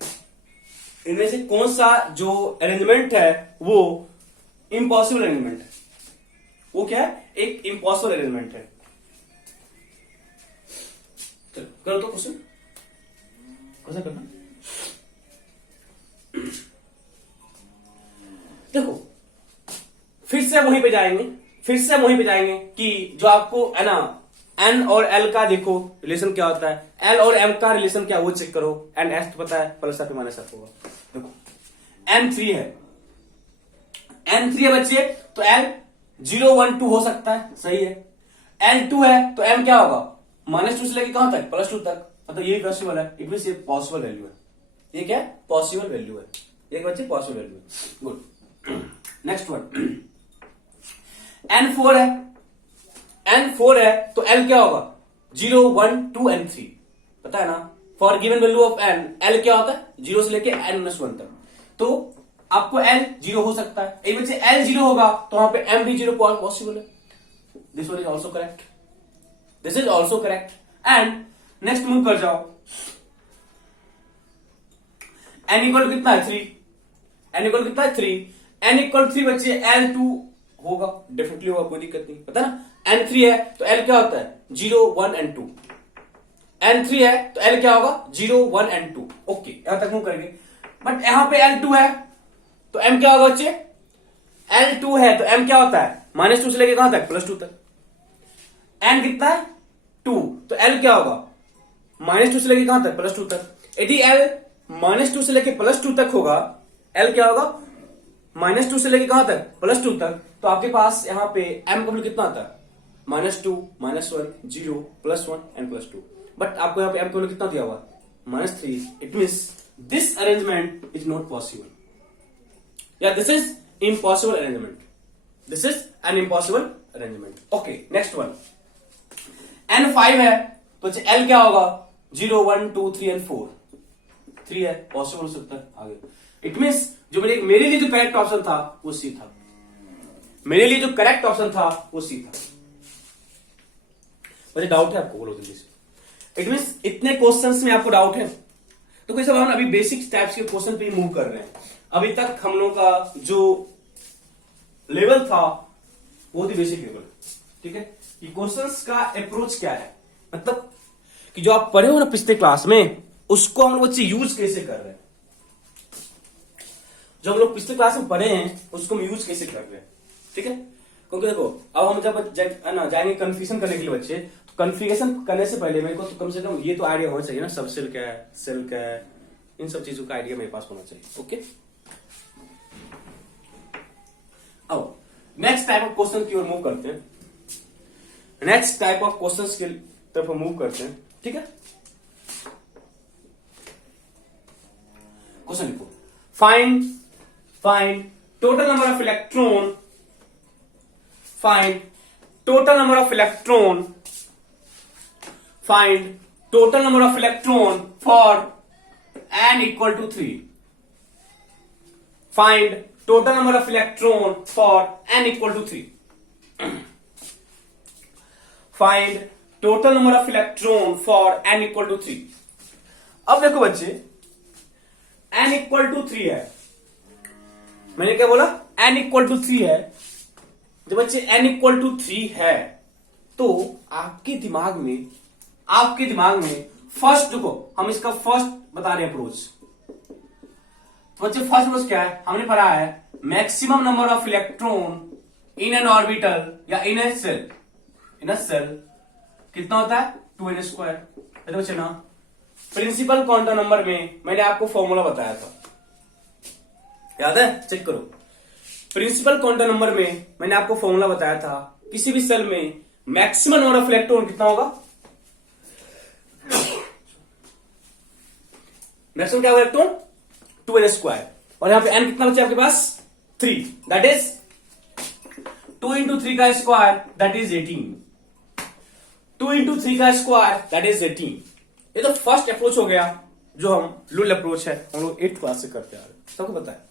इनमें से कौन सा जो अरेंजमेंट है वो इम्पॉसिबल अरेंजमेंट है, वो क्या है, एक इम्पॉसिबल अरेंजमेंट है। चलो करो तो क्वेश्चन, कैसे करना, देखो फिर से वहीं पे जाएंगे कि जो आपको है ना n और l का देखो रिलेशन क्या होता है, l और m का रिलेशन क्या वो चेक करो, n s तो पता है प्लस f माइनस f होगा, देखो n3 है बच्चे, तो l 0 1 2 हो सकता है, सही है, l2 है तो m क्या होगा, -2 से लेके कहां तक, +2 तक, मतलब ये पॉसिबल है, इट मींस ये पॉसिबल वैल्यू है, ये क्या है, पॉसिबल वैल्यू है, एक बच्चे पॉसिबल वैल्यू है, गुड। नेक्स्ट वन, n4 है तो l क्या होगा, 0 1 2 and 3, पता है ना, for given value of n l क्या होता है, 0 से लेके n-1 तक, तो आपको l 0 हो सकता है, एक बच्चे l 0 होगा तो वहां पे m भी 0 पॉसिबल है, this one is also correct, this is also correct. And next move कर जाओ, n इक्वल कितना है 3, n इक्वल कितना है 3, n इक्वल 3 बच्चे l2 होगा, डेफिनेटली होगा, कोई दिक्कत नहीं, पता ना, n3 है तो l क्या होता है, 0 1 and 2, n3 है तो l क्या होगा, 0 1 and 2, ओके यहां तक मूव करेंगे, बट यहां पे l2 है तो m क्या होगा बच्चे, l2 है तो m क्या होता है, -2 से लेके कहां तक, +2 तक, n कितना है 2 तो l क्या होगा, -2 से लेके कहां तक, +2 तक, यदि l -2 से लेके +2 तक होगा, l क्या होगा, -2 से लेके कहां तक, +2 तक, तो आपके पास यहां पे m का वैल्यू कितना आता है, -2 -1 0 +1 and +2, बट आपको यहां पे m का वैल्यू कितना दिया हुआ है, -3, it means this arrangement is not possible, या this is impossible arrangement, this is an impossible arrangement. Okay next one, n5 है तो l क्या होगा, 0 1 2 3 and 4, 3 है, पॉसिबल हो सकता है आगे, इट मींस जो मेरे लिए जो करेक्ट ऑप्शन था वो सी था, मेरे लिए जो करेक्ट ऑप्शन था वो सी था, मुझे डाउट है आपको, बोलो जल्दी से, इट मींस इतने क्वेश्चंस में आपको डाउट है, तो कोई सब हम अभी बेसिक टाइप्स के क्वेश्चन पे मूव कर रहे हैं, अभी तक हम लोग का जो लेवल था वो थी बेसिक लेवल, ठीक है, ये क्वेश्चंस का अप्रोच क्या है, मतलब कि जो आप पढ़े हो ना पिछले क्लास में, उसको हम लोग बच्चे यूज कैसे कर रहे हैं, जो हम लोग पिछले क्लास में पढ़े हैं उसको हम यूज कैसे कर रहे हैं, ठीक है, क्योंकि देखो अब हम जब जाएंगे कन्फ्यूजन करने के लिए बच्चे, तो कन्फ्यूजन करने से पहले मेरे को तो कम से कम ये तो आइडिया होना चाहिए ना, सब सेल क्या है, सेल क्या है, इन सब चीजों का आइडिया मेरे पास होना चाहिए। ओके, अब नेक्स्ट टाइप ऑफ क्वेश्चन की ओर मूव करते हैं। नेक्स्ट टाइप ऑफ क्वेश्चन की तरफ मूव करते हैं। ठीक है, क्वेश्चन लिखो। Find total number of electron, find total number of electron, find total number of electron for n equal to 3. Find total number of electron for n equal to 3. Find total number of electron for n equal to 3. अब देखो बच्चे, n equal to 3 है। मैंने क्या बोला? n equal to 3 है। जब बच्चे n equal to 3 है तो आपके दिमाग में फर्स्ट देखो, हम इसका फर्स्ट बता रहे हैं अप्रोच। तो बच्चे फर्स्ट अप्रोच क्या है? हमने पढ़ा है maximum number of electron in N orbital या इन ए सेल। कितना होता है? 2n square. बच्चे ना, प्रिंसिपल क्वांटम नंबर में मैंने आपको फॉर्मूला बताया था, याद है? चेक करो। प्रिंसिपल क्वांटम नंबर में मैंने आपको फॉर्मूला बताया था, किसी भी सेल में मैक्सिमम नंबर ऑफ इलेक्ट्रॉन कितना होगा? मैक्सिमम क्या होगा इलेक्ट्रॉन? 2n square. और यहां पे n कितना बच्चे आपके पास? 3। दैट इज 2 इंटू 3 का स्क्वायर, दैट इज 18। 2 इंटू 3 का स्क्वायर, दैट इज 18। ये तो फर्स्ट अप्रोच हो गया, जो हम लुल अप्रोच है, हम लोग 8th क्लास से करते आ रहे हैं, सबको पता है।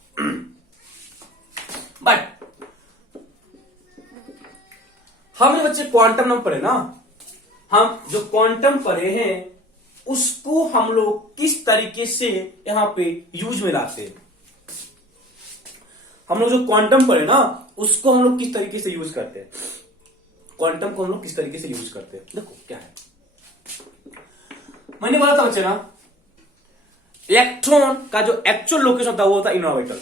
बट हमने बच्चे क्वांटम नंबर पढ़े ना, हम जो क्वांटम पढ़े हैं उसको हम लोग किस तरीके से यहां पे यूज में लाते हैं। हम लोग जो क्वांटम पढ़े ना उसको हम लोग किस तरीके से यूज करते हैं, क्वांटम को हम लोग किस तरीके से यूज करते हैं। देखो क्या है, मैंने बोला था बच्चे ना, इलेक्ट्रॉन का जो एक्चुअल लोकेशन होता है वो होता है in orbital.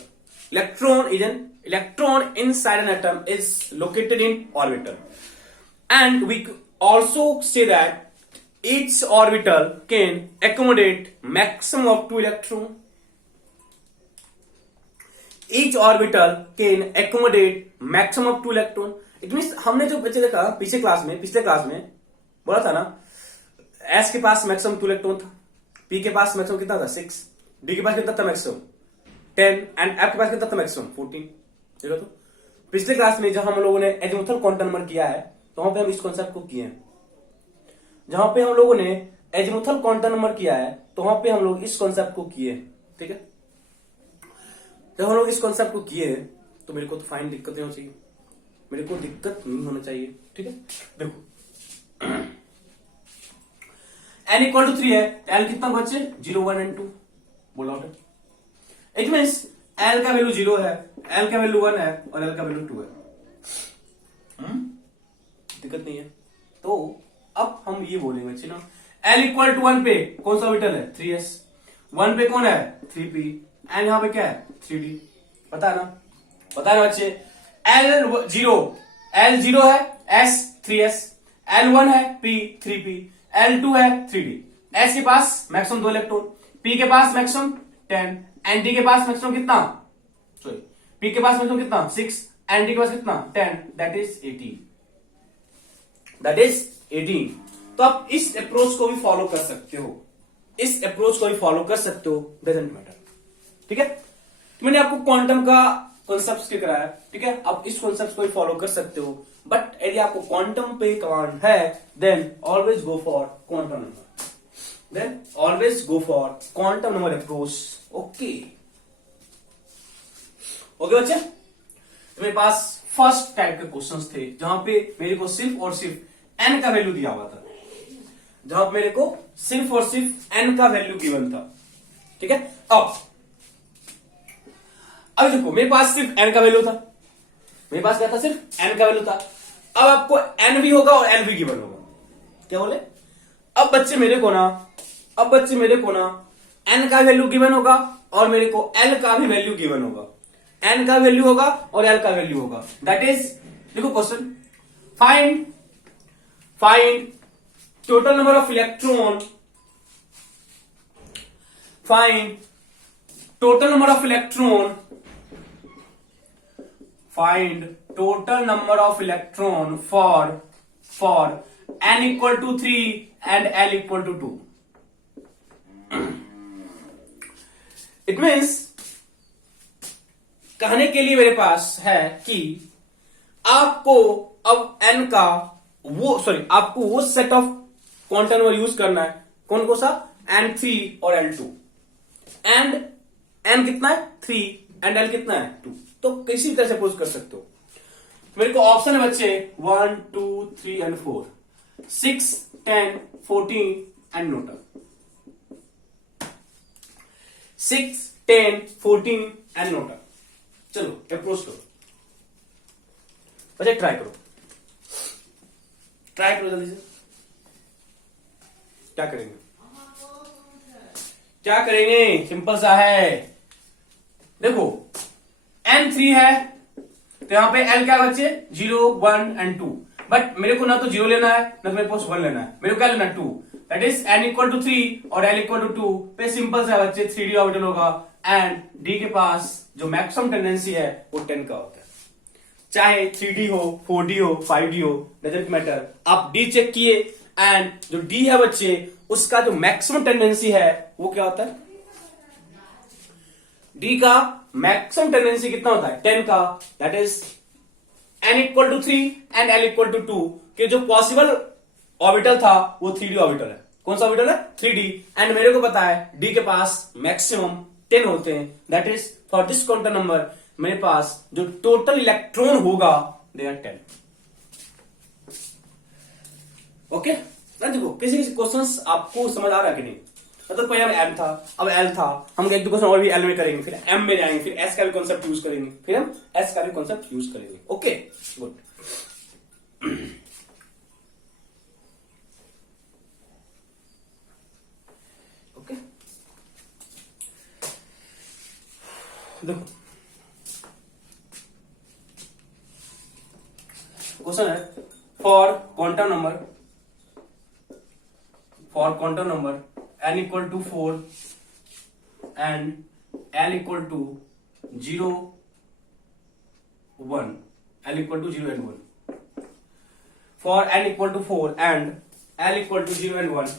Electron inside an atom is located in orbital, and we also say that each orbital can accommodate maximum of 2 electron. Each orbital can accommodate maximum of 2 electron. It means हमने जो बच्चे देखा पिछले class में बोला था ना, S के पास मैक्सिमम 2 इलेक्ट्रॉन था, P के पास मैक्सिमम कितना था? 6, D के पास कितना था? मैक्सिमम 10, एंड F के पास कितना था? मैक्सिमम 14। देखो तो पिछले क्लास में जब हम लोगों ने एजीमुथल क्वांटम नंबर किया है तो वहां पे हम इस कॉन्सेप्ट को किए हैं। जहां पे हम लोगों ने एजीमुथल क्वांटम नंबर किया है तो वहां पे हम लोग इस कॉन्सेप्ट को किए। ठीक है, जब हम लोग इस कॉन्सेप्ट को किए तो मेरे को तो फाइन दिक्कत नहीं होनी चाहिए, मेरे को दिक्कत नहीं होना चाहिए। ठीक है, देखो n इक्वल टू 3 है, l कितना बच्चे? 0, 1 एंड 2 बोल आउट है। इट मीन्स l का वैल्यू 0 है, l का वैल्यू 1 है और l का वैल्यू 2 है। दिक्कत नहीं है। तो अब हम ये बोलेंगे बच्चे ना, l इक्वल टू 1 पे कौन सा ऑर्बिटल है? 3s। 1 पे कौन है? 3p। एंड यहां पे क्या है? 3d। पता है ना बच्चे? l 0 है, s 3s, l1 है, p 3p, l2 है 3d। s के पास मैक्सिमम 2 इलेक्ट्रॉन, p के पास मैक्सिमम 10, एंड d के पास मैक्सिमम कितना? सॉरी, p के पास मैक्सिमम कितना? 6, एंड d के पास कितना? 10, दैट इज 18। That is 18। तो आप इस अप्रोच को भी फॉलो कर सकते हो, डजेंट मैटर। ठीक है, तो मैंने आपको क्वांटम का कॉन्सेप्ट कराया। ठीक है, आप इस कॉन्सेप्ट को भी फॉलो कर सकते हो, बट यदि आपको क्वांटम पे कमांड है then always go for quantum number approach. Okay बच्चे, तो मेरे पास फर्स्ट टाइप के क्वेश्चंस थे जहां पे मेरे को सिर्फ और सिर्फ n का वैल्यू दिया हुआ था, जहां मेरे को सिर्फ और सिर्फ n का वैल्यू गिवन था। ठीक है, अब देखो मेरे पास सिर्फ n का वैल्यू था, मेरे पास क्या था? सिर्फ n का वैल्यू था। अब आपको n भी होगा और l भी गिवन होगा। क्या बोले? अब बच्चे मेरे को ना n का वैल्यू गिवन होगा और मेरे को l का भी वैल्यू गिवन होगा। n का वैल्यू होगा और l का वैल्यू होगा। दैट इज, देखो question, find total number of electron, find total number of electron total number of electron for n equal to 3 and l equal to 2. It means कहने के लिए मेरे पास है कि आपको अब n का आपको वो set of quantum number use करना है। कौन कौन सा? n3 और l2। एंड n कितना है? 3 एंड l कितना है? 2। तो किसी तरह से अप्रोच कर सकते हो। मेरे को ऑप्शन है बच्चे 1 2 3 and 4, 6 10 14 and note 6 10 14 and note. चलो अप्रोच करो, बच्चे ट्राई करो जल्दी से। क्या करेंगे? सिंपल सा है। देखो n3 है तो यहां पे l क्या है बच्चे? 0 1 एंड 2। बट मेरे को ना तो 0 लेना है ना तो मेरे पास 1 लेना है। मेरे को क्या लेना है? 2। That is n equal to 3 और l इक्वल टू 2 पे सिंपल सा है बच्चे 3d ऑर्बिटल होगा एंड d के पास जो मैक्सिमम टेंडेंसी है वो 10 का होता है। चाहे 3d हो 4d हो 5d हो डजंट मैटर। आप d चेक किए एंड जो d है बच्चे उसका जो मैक्सिमम टेंडेंसी है वो क्या होता है? d का मैक्सिमम टेंडेंसी कितना होता है? 10 का। That is n equal to 3 and l equal to 2 के जो पॉसिबल ऑर्बिटल था वो 3d ऑर्बिटल है। कौन सा ऑर्बिटल है? 3d। एंड मेरे को पता है d के पास मैक्सिमम 10 होते हैं। That is for this quantum number मेरे पास जो टोटल इलेक्ट्रॉन होगा दे आर 10। ओके ना? देखो किसी किसी क्वेश्चंस आपको समझ आ रहा है कि नहीं? मतलब पहले m था, अब l था, हम एक दो क्वेश्चन और भी l में करेंगे, फिर m में जाएंगे, फिर s का भी कॉन्सेप्ट यूज करेंगे, फिर हम s का भी कॉन्सेप्ट यूज करेंगे। Okay good. ओके देखो क्वेश्चन है for quantum number n equal to 4 and l equal to 0 1, l equal to 0 and 1 for n equal to 4 and l equal to 0 and 1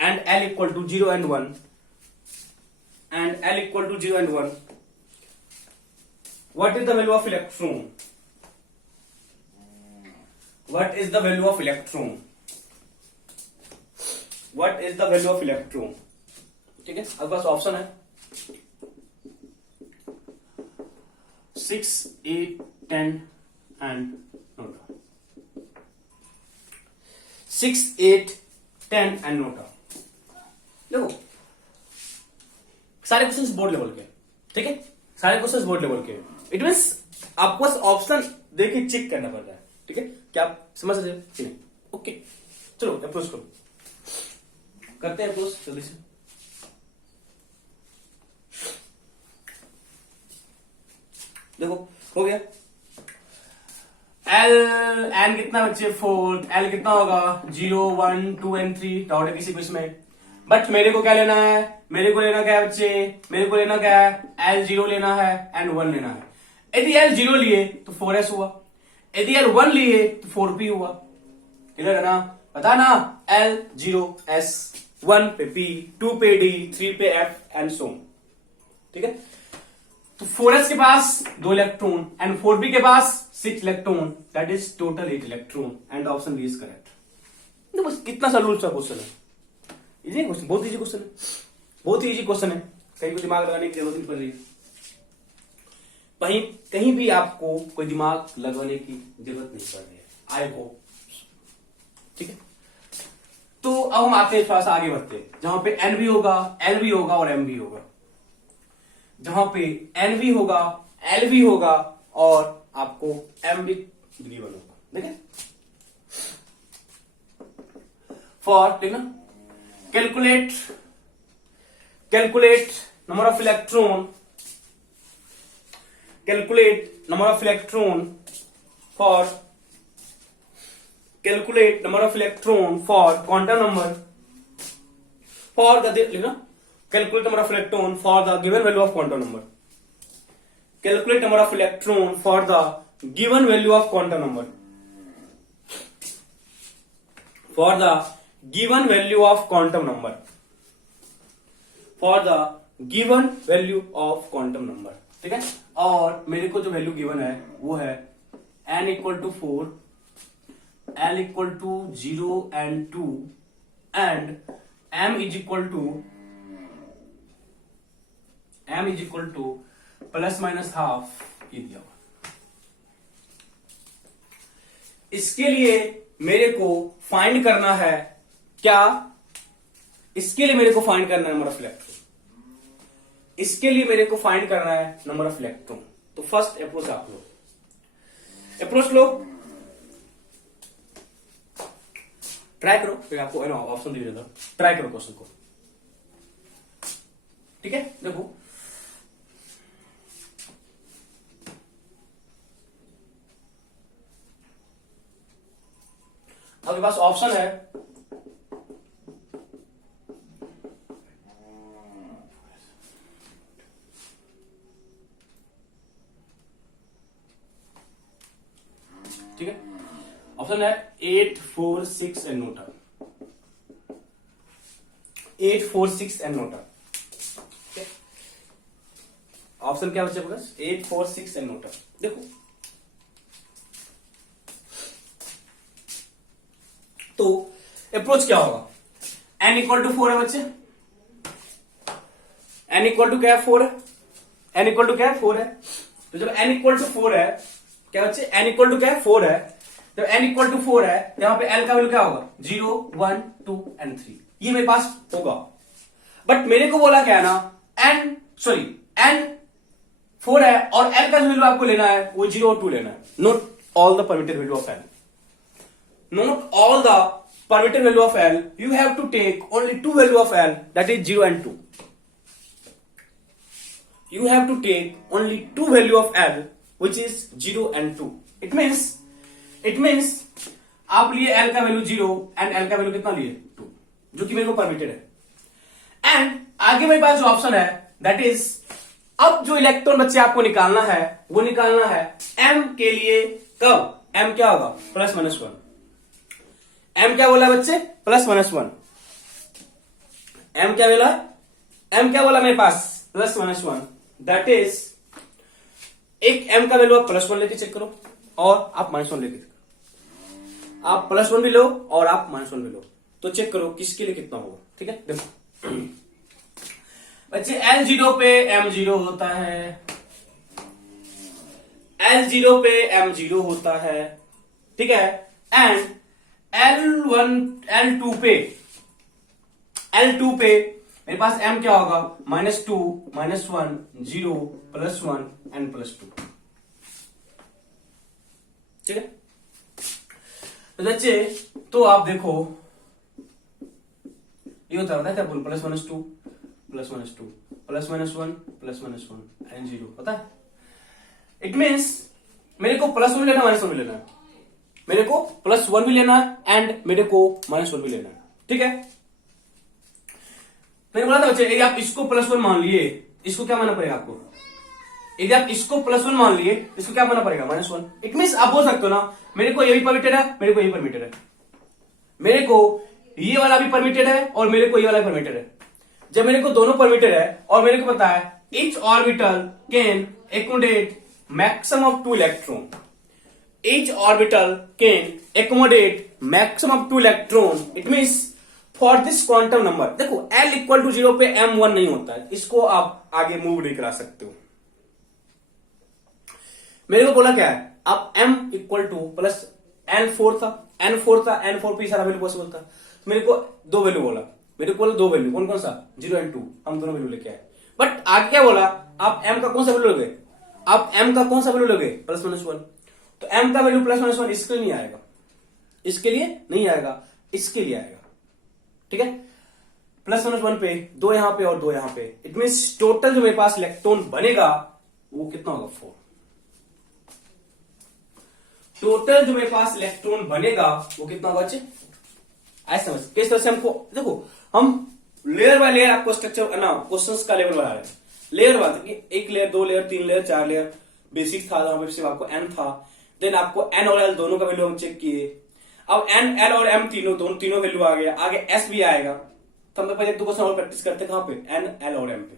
and l equal to 0 and 1 and l equal to 0 and 1, what is the value of electron? What is the value of electron? What is the value of electron? ठीक है, अब पास option है 6 8 10 and 6 8 10 and note. देखो सारे questions board level के, ठीक है, सारे क्वेश्चंस बोर्ड लेवल के। इट मींस आपको बस ऑप्शन देके चेक करना पड़ता है। ठीक है, क्या आप समझ सकते हो? ओके चलो अप्रोच करो, करते हैं अप्रोच जल्दी से। देखो हो गया। एन कितना बच्चे 4, एल कितना होगा 0 1 2 एंड 3, डाउट है किसी कुछ में। बट मेरे को क्या लेना है? मेरे को लेना क्या है बच्चे? मेरे को लेना क्या है? एल 0 लेना है एंड 1 लेना है। यदि एल 0 लिए तो 4s हुआ, यदि एल 1 लिए तो 4p हुआ। क्लियर है ना? बता ना, एल 0s, 1 पे p, 2 पे d, 3 पे f एंड सो। ठीक है, तो 4s के पास 2 इलेक्ट्रॉन एंड 4p के पास 6 electron, that is total 8 electron and option B is correct. बस कितना सा रूल सा क्वेश्चन है, इजी क्वेश्चन, बहुत इजी क्वेश्चन है, बहुत ही इजी क्वेश्चन है, कहीं को दिमाग लगाने की जरूरत नहीं पड़ रही है। कहीं भी आपको कोई दिमाग लगाने की जरूरत नहीं पड़ रही है, आई होप। ठीक है, तो अब हम आते हैं थोड़ा सा आगे बढ़ते हैं, जहां पे एन भी होगा, एल भी होगा और एम भी होगा। जहां पे एन भी होगा, एल भी होगा और आपको एम भी गिवन होगा। देखिए फॉर, ठीक ना, calculate number of electron, calculate number of electron for quantum number for the, you know, calculate number of electron for the given value of quantum number, calculate number of electron for the given value of quantum number, for the given value of quantum number, for the given value of quantum number, ठीक है। और मेरे को जो value given है वो है n equal to 4, l equal to 0 and 2 and m is equal to plus minus half, ये दिया हुआ। इसके लिए मेरे को फाइंड करना है क्या, इसके लिए मेरे को फाइंड करना है नंबर ऑफ इलेक्ट्रॉन, इसके लिए मेरे को फाइंड करना है नंबर ऑफ इलेक्ट्रॉन। तो फर्स्ट अप्रोच आप लो, अप्रोच लो, ट्राई करो, फिर आपको ऑप्शन दे देता, ट्राई करो क्वेश्चन को, ठीक है। देखो आपके पास ऑप्शन है ठीक है, ऑप्शन है 8, 4, 6 and NOTA, 8, 4, 6 and NOTA, option क्या बचे बस 8, 4, 6 एंड नोटा। देखो तो अप्रोच क्या होगा, n इक्वल टू 4 है बच्चे, n इक्वल टू क्या है 4 है, n इक्वल टू क्या है 4 है। तो जब n इक्वल टू 4 है क्या बच्चे, n इक्वल टू क्या है 4 है, जब n इक्वल टू 4 है यहां पे l का वैल्यू क्या होगा 0, 1, 2 एंड 3, ये मेरे पास होगा। बट मेरे को बोला क्या है ना n 4 है और l का जो वैल्यू आपको लेना है वो 0 और 2 लेना है, note all the permitted value of l, note all the permitted value of L, you have to take only two value of L, that is 0 and 2. You have to take only two value of L, which is 0 and 2. It means आप लिए L का value 0 and L का value कितना लिए 2, जो कि मेरे को परमिटेड है। एंड आगे मेरे पास जो ऑप्शन है दैट इज, अब जो इलेक्ट्रॉन बच्चे आपको निकालना है वो निकालना है M के लिए, कब M क्या होगा +-1, m क्या बोला बच्चे +-1, m क्या बोला, m क्या बोला मेरे पास +-1, दैट इज एक m का वैल्यू आप +1 लेके चेक करो और आप -1 लेके चेक करो, आप +1 भी लो और आप -1 भी लो, तो चेक करो किसके लिए कितना होगा, ठीक है। देखो बच्चे L0 पे m0 होता है, L0 पे m0 होता है, ठीक है। एंड L2 पे मेरे पास m क्या होगा -2, -1, 0, +1 एंड +2, ठीक है। तो बच्चे तो आप देखो ये होता है क्या बोल +-2, +-2, +-1, +-1 एंड 0 होता है। इट मीन्स मेरे को +1 भी लेना -1 भी लेना है, मेरे को +1 भी लेना है एंड मेरे को -1 भी लेना है, ठीक है। मैंने बोला था बच्चे यदि आप इसको +1 मान लिए, इसको क्या मानना पड़ेगा आपको, यदि आप इसको +1 मान लिए इसको क्या मानना पड़ेगा -1। इट मीन्स आप बोल सकते हो ना मेरे को ये भी परमिटेड है, मेरे को ये परमिटेड है, मेरे को ये वाला भी परमिटेड है और मेरे को ये वाला परमिटेड है। जब मेरे को दोनों परमिटेड है और मेरे को पता है each orbital can accommodate maximum of 2 electron, each orbital can accommodate maximum of 2 electron, it means for this quantum number, देखो L इक्वल टू 0 पे M1 नहीं होता है, इसको आप आगे मूव नहीं करा सकते हो। मेरे को बोला क्या है, आप M equal to plus N4 था, N4 पे सारा वैल्यू पॉसिबल था, तो मेरे को 2 वैल्यू बोला, मेरे को 2 वैल्यू कौन सा 0 एंड 2, हम दोनों वैल्यू लेके आए। बट आगे क्या बोला, आप M का कौन सा वैल्यू लोगे, आप M का कौन सा वैल्यू लोगे +-1, तो m का वैल्यू +-1 इसके लिए नहीं आएगा, इसके लिए नहीं आएगा, इसके लिए आएगा, ठीक है। +-1 पे 2 यहां पे और 2 यहां पे, इट मींस टोटल जो मेरे पास इलेक्ट्रॉन बनेगा वो कितना होगा 4। टोटल जो मेरे पास इलेक्ट्रॉन बनेगा वो कितना होगा बच्चे, ऐसे समझ किस तरह से हमको, देखो हम लेयर बाय लेयर आपको स्ट्रक्चर ना क्वेश्चंस का लेवल बढ़ा रहे हैं। लेयर बात है कि एक लेयर, दो लेयर, तीन लेयर, चार लेयर, बेसिक था जहां पे सिर्फ आपको एन था, देन आपको एन और एल दोनों का वैल्यू हम चेक किए। अब एन, एल और एम तीनों वैल्यू आ गया, आगे एस भी आएगा। तो हम लोग पहले 2 क्वेश्चन और प्रैक्टिस करते हैं कहां पे, एन, एल और एम पे।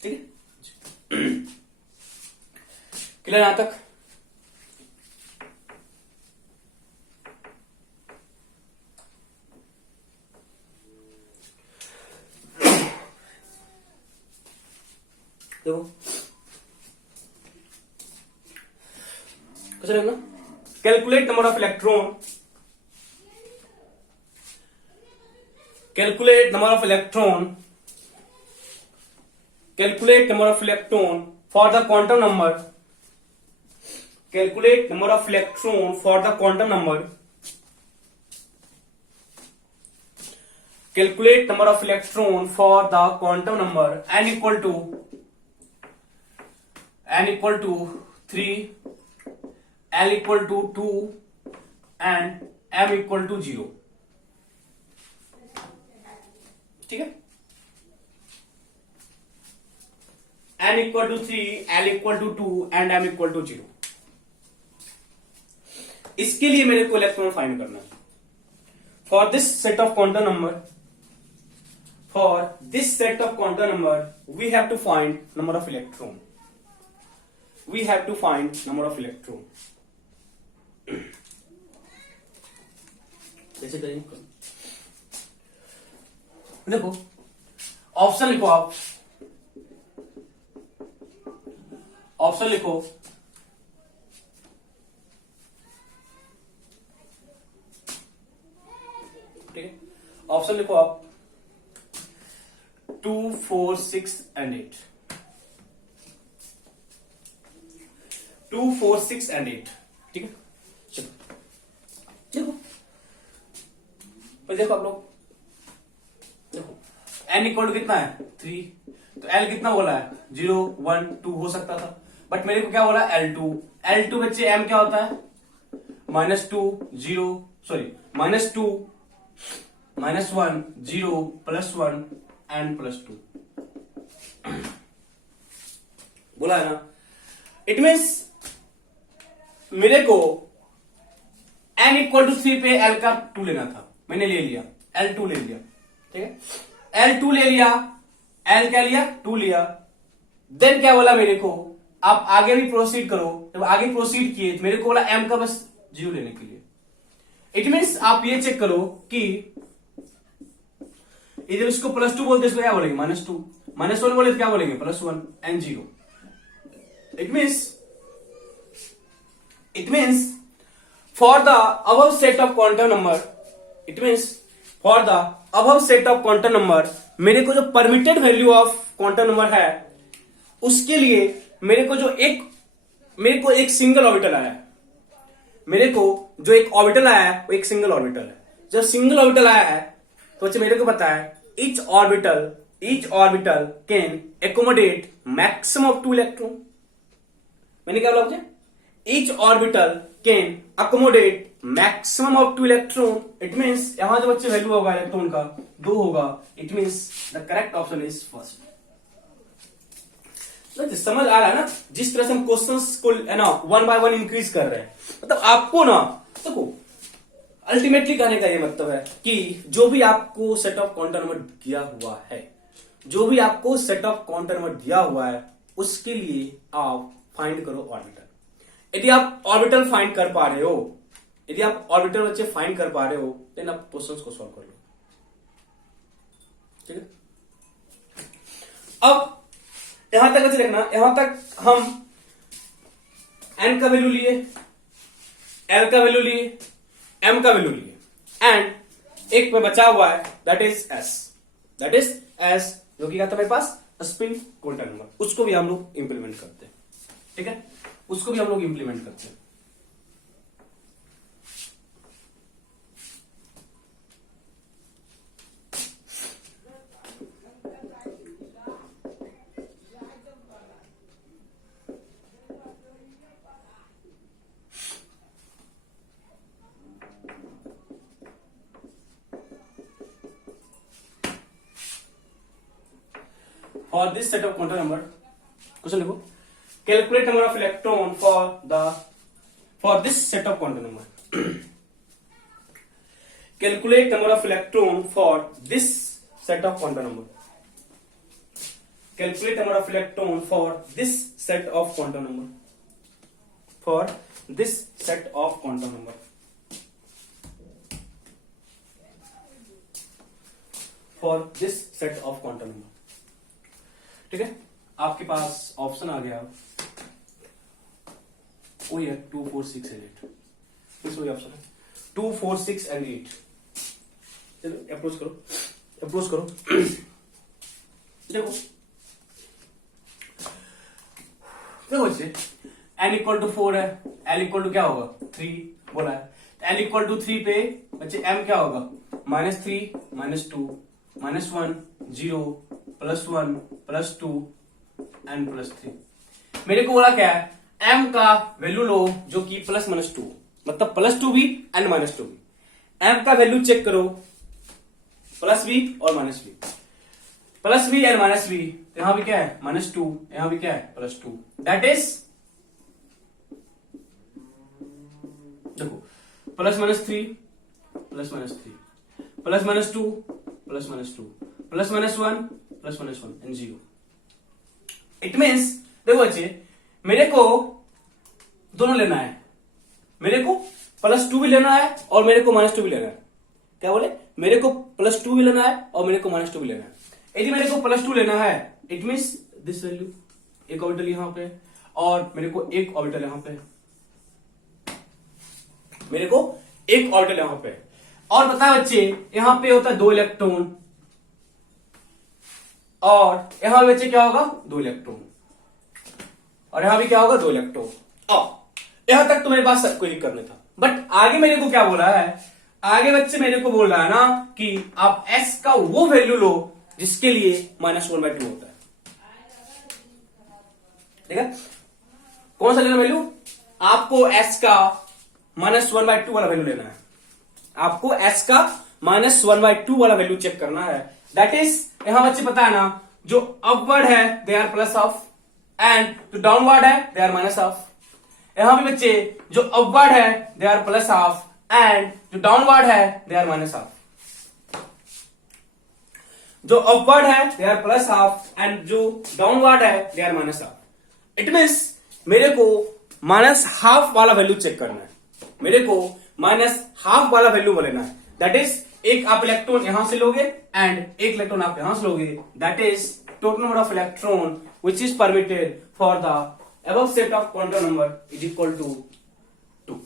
ठीक है, क्लियर यहां तक? देखो कैसे लगना, calculate number of electron, calculate number of electron, calculate number of electron for the quantum number, calculate number of electron for the quantum number, calculate number of electron for the quantum number n equal to 3, L equal to 2 and M equal to 0। ठीक है, n equal to 3, L equal to 2 and M equal to 0। इसके लिए मेरे को electron find करना है। For this set of quantum number, for this set of quantum number we have to find number of electron, we have to find number of electron। कैसे करेंगे, देखो option लिखो, आप ऑप्शन लिखो, ठीक है, ऑप्शन लिखो आप 2, 4, 6 and 8, 2, 4, 6 and 8। ठीक है, चलो देखो, पर देखो आप लोग, देखो n इक्वल टू कितना है 3, तो l कितना बोला है 0, 1, 2 हो सकता था, बट मेरे को क्या बोला L2, L2 बच्चे m क्या होता है -2, 0, सॉरी -2, -1, 0, +1 एंड +2 बोला है ना। इट मीन्स मेरे को n इक्वल टू 3 पे l का 2 लेना था, मैंने ले लिया, L2 ले लिया। ठीक है, L2 ले लिया, L क्या लिया 2 लिया, देन क्या बोला मेरे को, आप आगे भी प्रोसीड करो। जब आगे प्रोसीड किए तो मेरे को बोला m का बस 0 लेने के लिए। इट मीन्स आप ये चेक करो कि इधर इसको +2 बोलते इसको क्या बोलेंगे -2, -1 बोले तो क्या बोलेंगे +1 and 0। It means for the above set of quantum number, it means for the above set of quantum number, मेरे को जो permitted value of quantum number है उसके लिए मेरे को एक सिंगल ऑर्बिटल आया है, मेरे को जो एक ऑर्बिटल आया है वो एक सिंगल ऑर्बिटल है। जब सिंगल ऑर्बिटल आया है तो बच्चे मेरे को पता है each orbital can accommodate maximum of 2 electron। मैंने क्या बोला बच्चे, each orbital can accommodate maximum of 2 electron। It means यहां जो बच्चे वैल्यू होगा इलेक्ट्रॉन का 2 होगा। It means the correct option is first. समझ आ रहा है ना, जिस तरह से हम क्वेश्चंस को है ना 1 by 1 इंक्रीज कर रहे हैं, मतलब आपको ना देखो अल्टीमेटली कहने का ये मतलब है कि जो भी आपको सेट ऑफ क्वांटम नंबर दिया हुआ है, जो भी आपको सेट ऑफ क्वांटम नंबर दिया हुआ है उसके लिए आप फाइंड करो ऑर्बिटल। यदि आप ऑर्बिटल फाइंड कर पा रहे हो, यदि आप ऑर्बिटल बच्चे फाइंड कर पा रहे हो देन आप क्वेश्चंस को सॉल्व कर लो। ठीक है, अब यहां तक बच्चे देखना, यहां तक हम n का वैल्यू लिए, l का वैल्यू लिए, m का वैल्यू लिए एंड एक पे बचा हुआ है दैट इज s, जो कि क्या था मेरे पास स्पिन क्वांटम नंबर, उसको भी हम लोग इंप्लीमेंट करते हैं। ठीक है, उसको भी हम लोग इंप्लीमेंट करते हैं। For this set of quantum number, question लिखो, calculate number of electron for this set of quantum number, calculate number of electron for this set of quantum number, calculate number of electron for this set of quantum number, for this set of quantum number, for this set of quantum number. ठीक है, आपके पास option आ गया, वही है 2 4 6 and 8, फिर वही option है 2 4 6 and 8. चलो अप्रोच करो देखो बच्चे, n इक्वल टू 4 है, l इक्वल टू क्या होगा 3 बोला है, l इक्वल टू 3 पे बच्चे m क्या होगा -3 -2 -1 0 +1 +2 n +3. मेरे को बोला क्या है, m का वैल्यू लो जो कि +-2, मतलब +2 भी n -2 भी. m का वैल्यू चेक करो, +b और -b, +b और -b, यहां भी क्या है -2, यहां भी क्या है +2. दैट इज देखो +-3 +-3 +-2 +-2 +-1 +-1 एंड 0. इट मीन्स देखो बच्चे, मेरे को दोनों लेना है, मेरे को +2 भी लेना है और मेरे को -2 भी लेना है. क्या बोले, मेरे को +2 भी लेना है और मेरे को -2 भी लेना है. यदि मेरे को +2 लेना है, इट मीन्स दिस वैल्यू, एक ऑर्बिटल यहां पे और मेरे को एक ऑर्बिटल यहां पे, मेरे को एक ऑर्बिटल यहां पे. और बता बच्चे, यहां पे होता है 2 इलेक्ट्रॉन और यहां बच्चे क्या होगा 2 इलेक्ट्रॉन और यहां भी क्या होगा 2 इलेक्ट्रॉन. यहां तक तो मेरे पास कोई दिक्कत नहीं था. बट आगे मेरे को क्या बोला है, आगे बच्चे मेरे को बोल रहा है ना कि आप s का वो वैल्यू लो जिसके लिए -1/2 होता है. ठीक है, कौन सा लेना वैल्यू, आपको s का -1/2 वाला वैल्यू लेना है, आपको s का -1/2 वाला वैल्यू चेक करना है. दैट इज, यहां बच्चे पता है ना, जो अपवर्ड है they are plus half and जो डाउनवर्ड है दे आर माइनस ऑफ. यहां भी बच्चे जो अपवर्ड है they are plus half and जो डाउनवर्ड है दे आर माइनस ऑफ. जो अपवर्ड है they are plus half and जो डाउनवर्ड है they are minus half. It means मेरे को -½ वाला वैल्यू चेक करना है, मेरे को -½ वाला वैल्यू लेना है. दैट इज, एक आप इलेक्ट्रॉन यहां से लोगे एंड एक इलेक्ट्रॉन आप यहां से लोगे. That is total number of electron which is permitted for the above set of quantum number is equal to 2.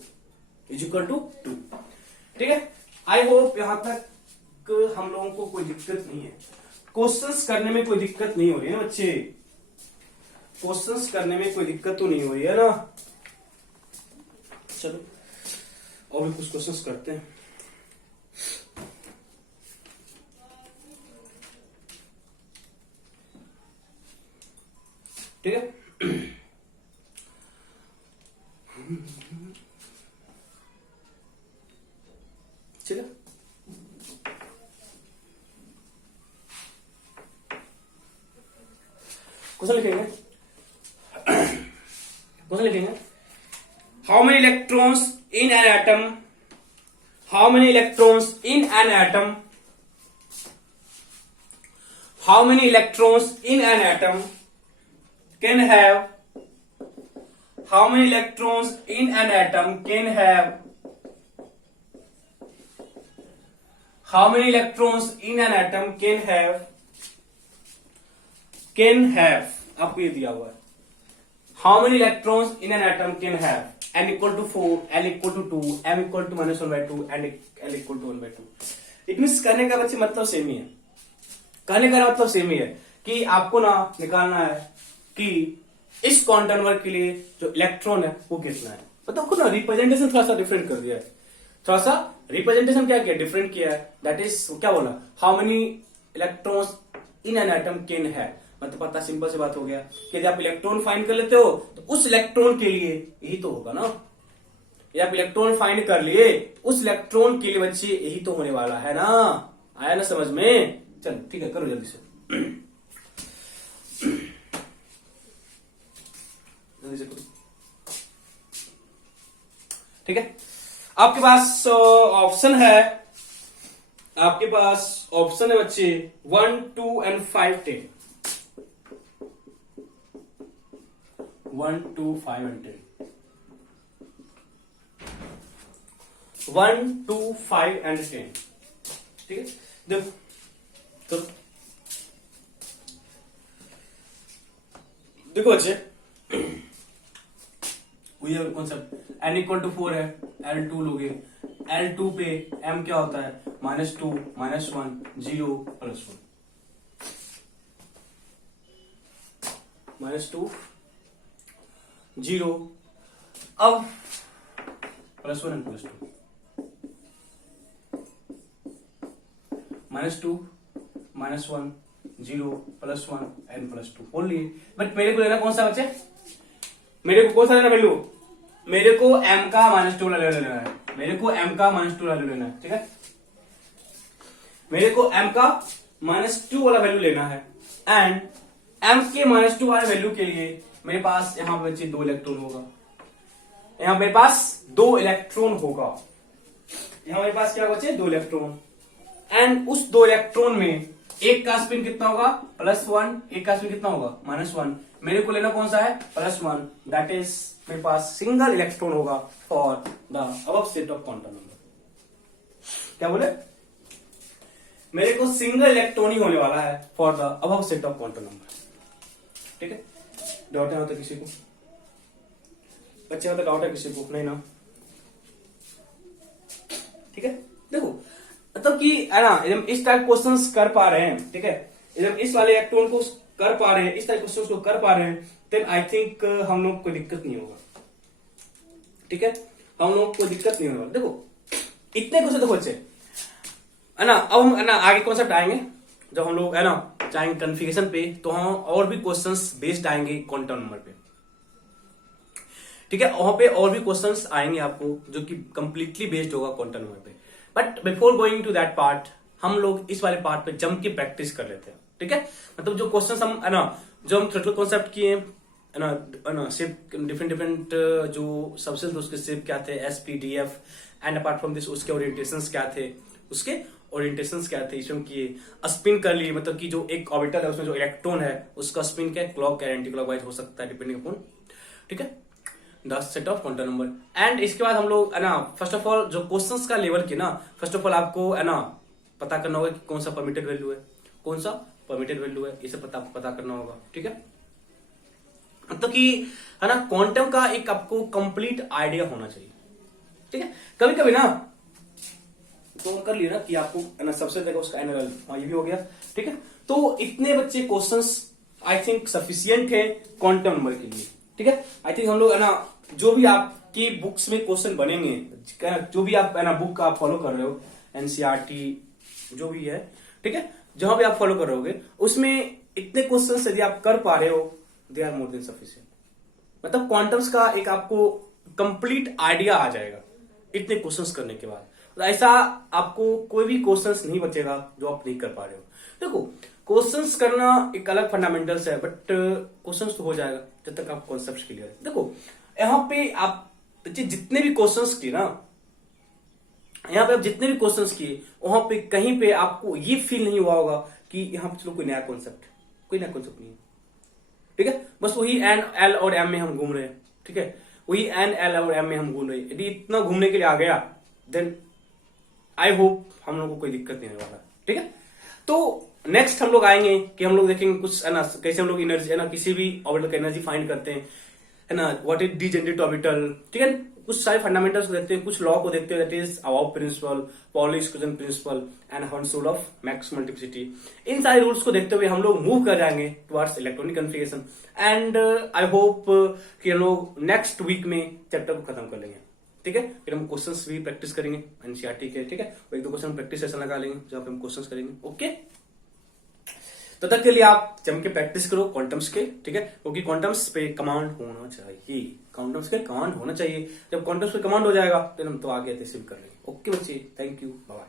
ठीक है, आई होप यहां तक हम लोगों को कोई दिक्कत नहीं है. क्वेश्चंस करने में कोई दिक्कत नहीं हो रही है ना बच्चे, क्वेश्चंस करने में कोई दिक्कत तो नहीं हो रही है ना. चलो और भी कुछ क्वेश्चंस करते हैं. ठीक है, चलो क्वेश्चन लिखेंगे. How many electrons in an atom, how many electrons in an atom, how many electrons in an atom can have, how many electrons in an atom can have, how many electrons in an atom can have, आपको ये दिया हुआ है. how many electrons in an atom can have, n equal to 4, l equal to 2, m equal to -1/2 and l equal to 1/2. It means कहने का बच्चे मतलब same ही है, कहने का मतलब सेम ही है कि आपको ना निकालना है कि इस क्वांटम नंबर के लिए जो इलेक्ट्रॉन है वो कितना है. मतलब ना रिप्रेजेंटेशन थोड़ा सा डिफरेंट कर दिया है, थोड़ा सा रिप्रेजेंटेशन क्या किया, डिफरेंट किया है. दैट इज क्या बोला, how many electrons in an atom can है, मतलब पता सिंपल सी बात हो गया कि यदि आप इलेक्ट्रॉन फाइंड कर लेते हो तो उस इलेक्ट्रॉन के लिए यही तो होगा ना. यदि आप इलेक्ट्रॉन फाइंड कर लिए उस इलेक्ट्रॉन के लिए बच्चे यही तो होने वाला है ना. आया ना समझ में. चलो ठीक है, करो जल्दी से. ठीक है, आपके पास ऑप्शन है, आपके पास ऑप्शन है बच्चे 1, 2 एंड 5, 10। 1, 2, 5 एंड 10। 1, 2, 5 एंड 10। ठीक है, देखो तो देखो बच्चे, वही कॉन्सेप्ट n इक्वल टू 4 है, L2 लोगे, L2 पे m क्या होता है, -2, -1, 0, +1, -2, 0, अब +1 एंड +2, -2, -1, 0, +1 एंड +2 बोल लिए। बट मेरे को लेना कौन सा बच्चे, मेरे को कौन सा लेना वैल्यू, मेरे को m का -2 वैल्यू लेना है, मेरे को m का -2 वैल्यू लेना है। ठीक है, मेरे को m का -2 वाला वैल्यू लेना है, एंड m के -2 वाले वैल्यू के लिए मेरे पास यहां पे बच्चे 2 इलेक्ट्रॉन होगा, यहां मेरे पास 2 इलेक्ट्रॉन होगा, यहां मेरे पास क्या बच्चे 2 इलेक्ट्रॉन, एंड उस 2 इलेक्ट्रॉन में एक का स्पिन कितना होगा, +1, एक का स्पिन कितना होगा, -1। मेरे को लेना कौन सा है, +1, दैट इज मेरे पास सिंगल इलेक्ट्रॉन होगा for the above set of quantum number. क्या बोले, मेरे को सिंगल इलेक्ट्रॉन ही होने वाला है for the above set of quantum number. ठीक है, डाउट है किसी को, बच्चे मतलब डाउट है किसी को, नहीं ना। ठीक है, देखो मतलब कि है ना, इस टाइप क्वेश्चंस कर पा रहे हैं, ठीक है, इस वाले इलेक्ट्रॉन को कर पा रहे हैं, इस टाइप क्वेश्चंस को कर पा रहे हैं, देन आई थिंक हम लोग को दिक्कत नहीं होगा। ठीक है, हम लोग को दिक्कत नहीं होगा। देखो इतने क्वेश्चन देखो बच्चे, है ना, अब हम है ना आगे कॉन्सेप्ट आएंगे, जब हम लोग है ना जाएंगे कन्फिगरेशन पे, तो हम और भी क्वेश्चंस बेस्ड आएंगे क्वांटम नंबर पे। ठीक है, वहां पे और भी क्वेश्चंस आएंगे आपको जो कि कंप्लीटली बेस्ड होगा क्वांटम नंबर पे। But before going to that part, हम लोग इस वाले पार्ट पे जम के प्रैक्टिस कर लेते हैं। ठीक है, मतलब जो क्वेश्चंस हम है ना, जो हम थ्योरेटिकल कॉन्सेप्ट किए है ना शेप, डिफरेंट जो सबसेंस उसके शेप क्या थे, SPDF, and apart from this उसके ओरिएंटेशंस क्या थे, उसके ओरिएंटेशंस क्या थे, इसमें किए स्पिन कर लिए, मतलब कि जो एक ऑर्बिटल है उसमें जो इलेक्ट्रॉन है उसका स्पिन क्या क्लॉक या एंटी क्लॉकवाइज हो सकता है डिपेंडिंग अपॉन, ठीक है, the set of quantum number. And इसके बाद हम लोग है ना, फर्स्ट ऑफ ऑल जो क्वेश्चंस का लेवल की ना, फर्स्ट ऑफ ऑल आपको है ना पता करना होगा कि कौन सा परमिटेड वैल्यू है, कौन सा परमिटेड वैल्यू है, इसे पता करना होगा। ठीक है, मतलब कि है ना क्वांटम का एक आपको कंप्लीट आइडिया होना चाहिए। ठीक है, कभी कभी ना तो कर लिया ना कि आपको है ना सबसे देखो उसका एनरल, हाँ ये भी हो गया। ठीक है, तो इतने बच्चे क्वेश्चंस आई थिंक सफिशियंट है क्वांटम नंबर के लिए। ठीक है, आई थिंक हम लोग है ना जो भी आपकी बुक्स में क्वेश्चन बनेंगे, जो भी आप है ना बुक आप फॉलो कर रहे हो, NCERT जो भी है, ठीक है, जहां भी आप फॉलो कर रहे होगे उसमें इतने क्वेश्चंस यदि आप कर पा रहे हो, they are more than sufficient. मतलब क्वांटम्स का एक आपको कंप्लीट आइडिया आ जाएगा इतने क्वेश्चंस करने के बाद। तो ऐसा आपको कोई भी क्वेश्चंस नहीं बचेगा जो आप नहीं कर पा रहे हो। देखो क्वेश्चंस करना एक अलग फंडामेंटल्स है, बट क्वेश्चंस तो हो जाएगा जब तक आप कॉन्सेप्ट क्लियर है। देखो यहाँ पे आप जितने भी क्वेश्चंस किए ना, यहाँ पे आप जितने भी क्वेश्चंस किए, वहां पे कहीं पे आपको ये फील नहीं हुआ होगा कि यहाँ पे चलो कोई नया कॉन्सेप्ट नहीं है। ठीक है, बस वही एन एल और एम में हम घूम रहे हैं। ठीक है, वही एन एल और एम में हम घूम रहे हैं। यदि इतना घूमने के लिए आ गया, देन आई होप हम लोगों को कोई दिक्कत नहीं होने वाला। ठीक है, तो नेक्स्ट हम लोग आएंगे कि हम लोग देखेंगे कुछ है ना कैसे हम लोग एनर्जी है ना किसी भी ऑर्बिटल का एनर्जी फाइंड करते हैं, है ना, व्हाट इज डीजेनरेट ऑर्बिटल। ठीक है, कुछ सारे फंडामेंटल्स को देखते हैं, कुछ लॉ को देखते हैं, that is Aufbau principle, Pauli exclusion principle and Hund's rule of max multiplicity. इन सारे रूल्स को देखते हुए हम लोग मूव कर जाएंगे towards electronic configuration. And I hope कि हम लोग नेक्स्ट वीक में चैप्टर को खत्म कर लेंगे। ठीक है, फिर हम क्वेश्चंस भी प्रैक्टिस करेंगे NCERT के। ठीक है, एक दो क्वेश्चन प्रैक्टिस सेशन लगा लेंगे जहां पे हम क्वेश्चंस करेंगे। ओके, तो तक के लिए आप जम के प्रैक्टिस करो क्वांटम्स के। ठीक है, क्योंकि क्वांटम्स पे कमांड होना चाहिए, क्वांटम्स पे कमांड होना चाहिए। जब क्वांटम्स पे कमांड हो जाएगा तो हम तो आगे ऐसे भी कर लेंगे। ओके बच्चे, थैंक यू, बाय।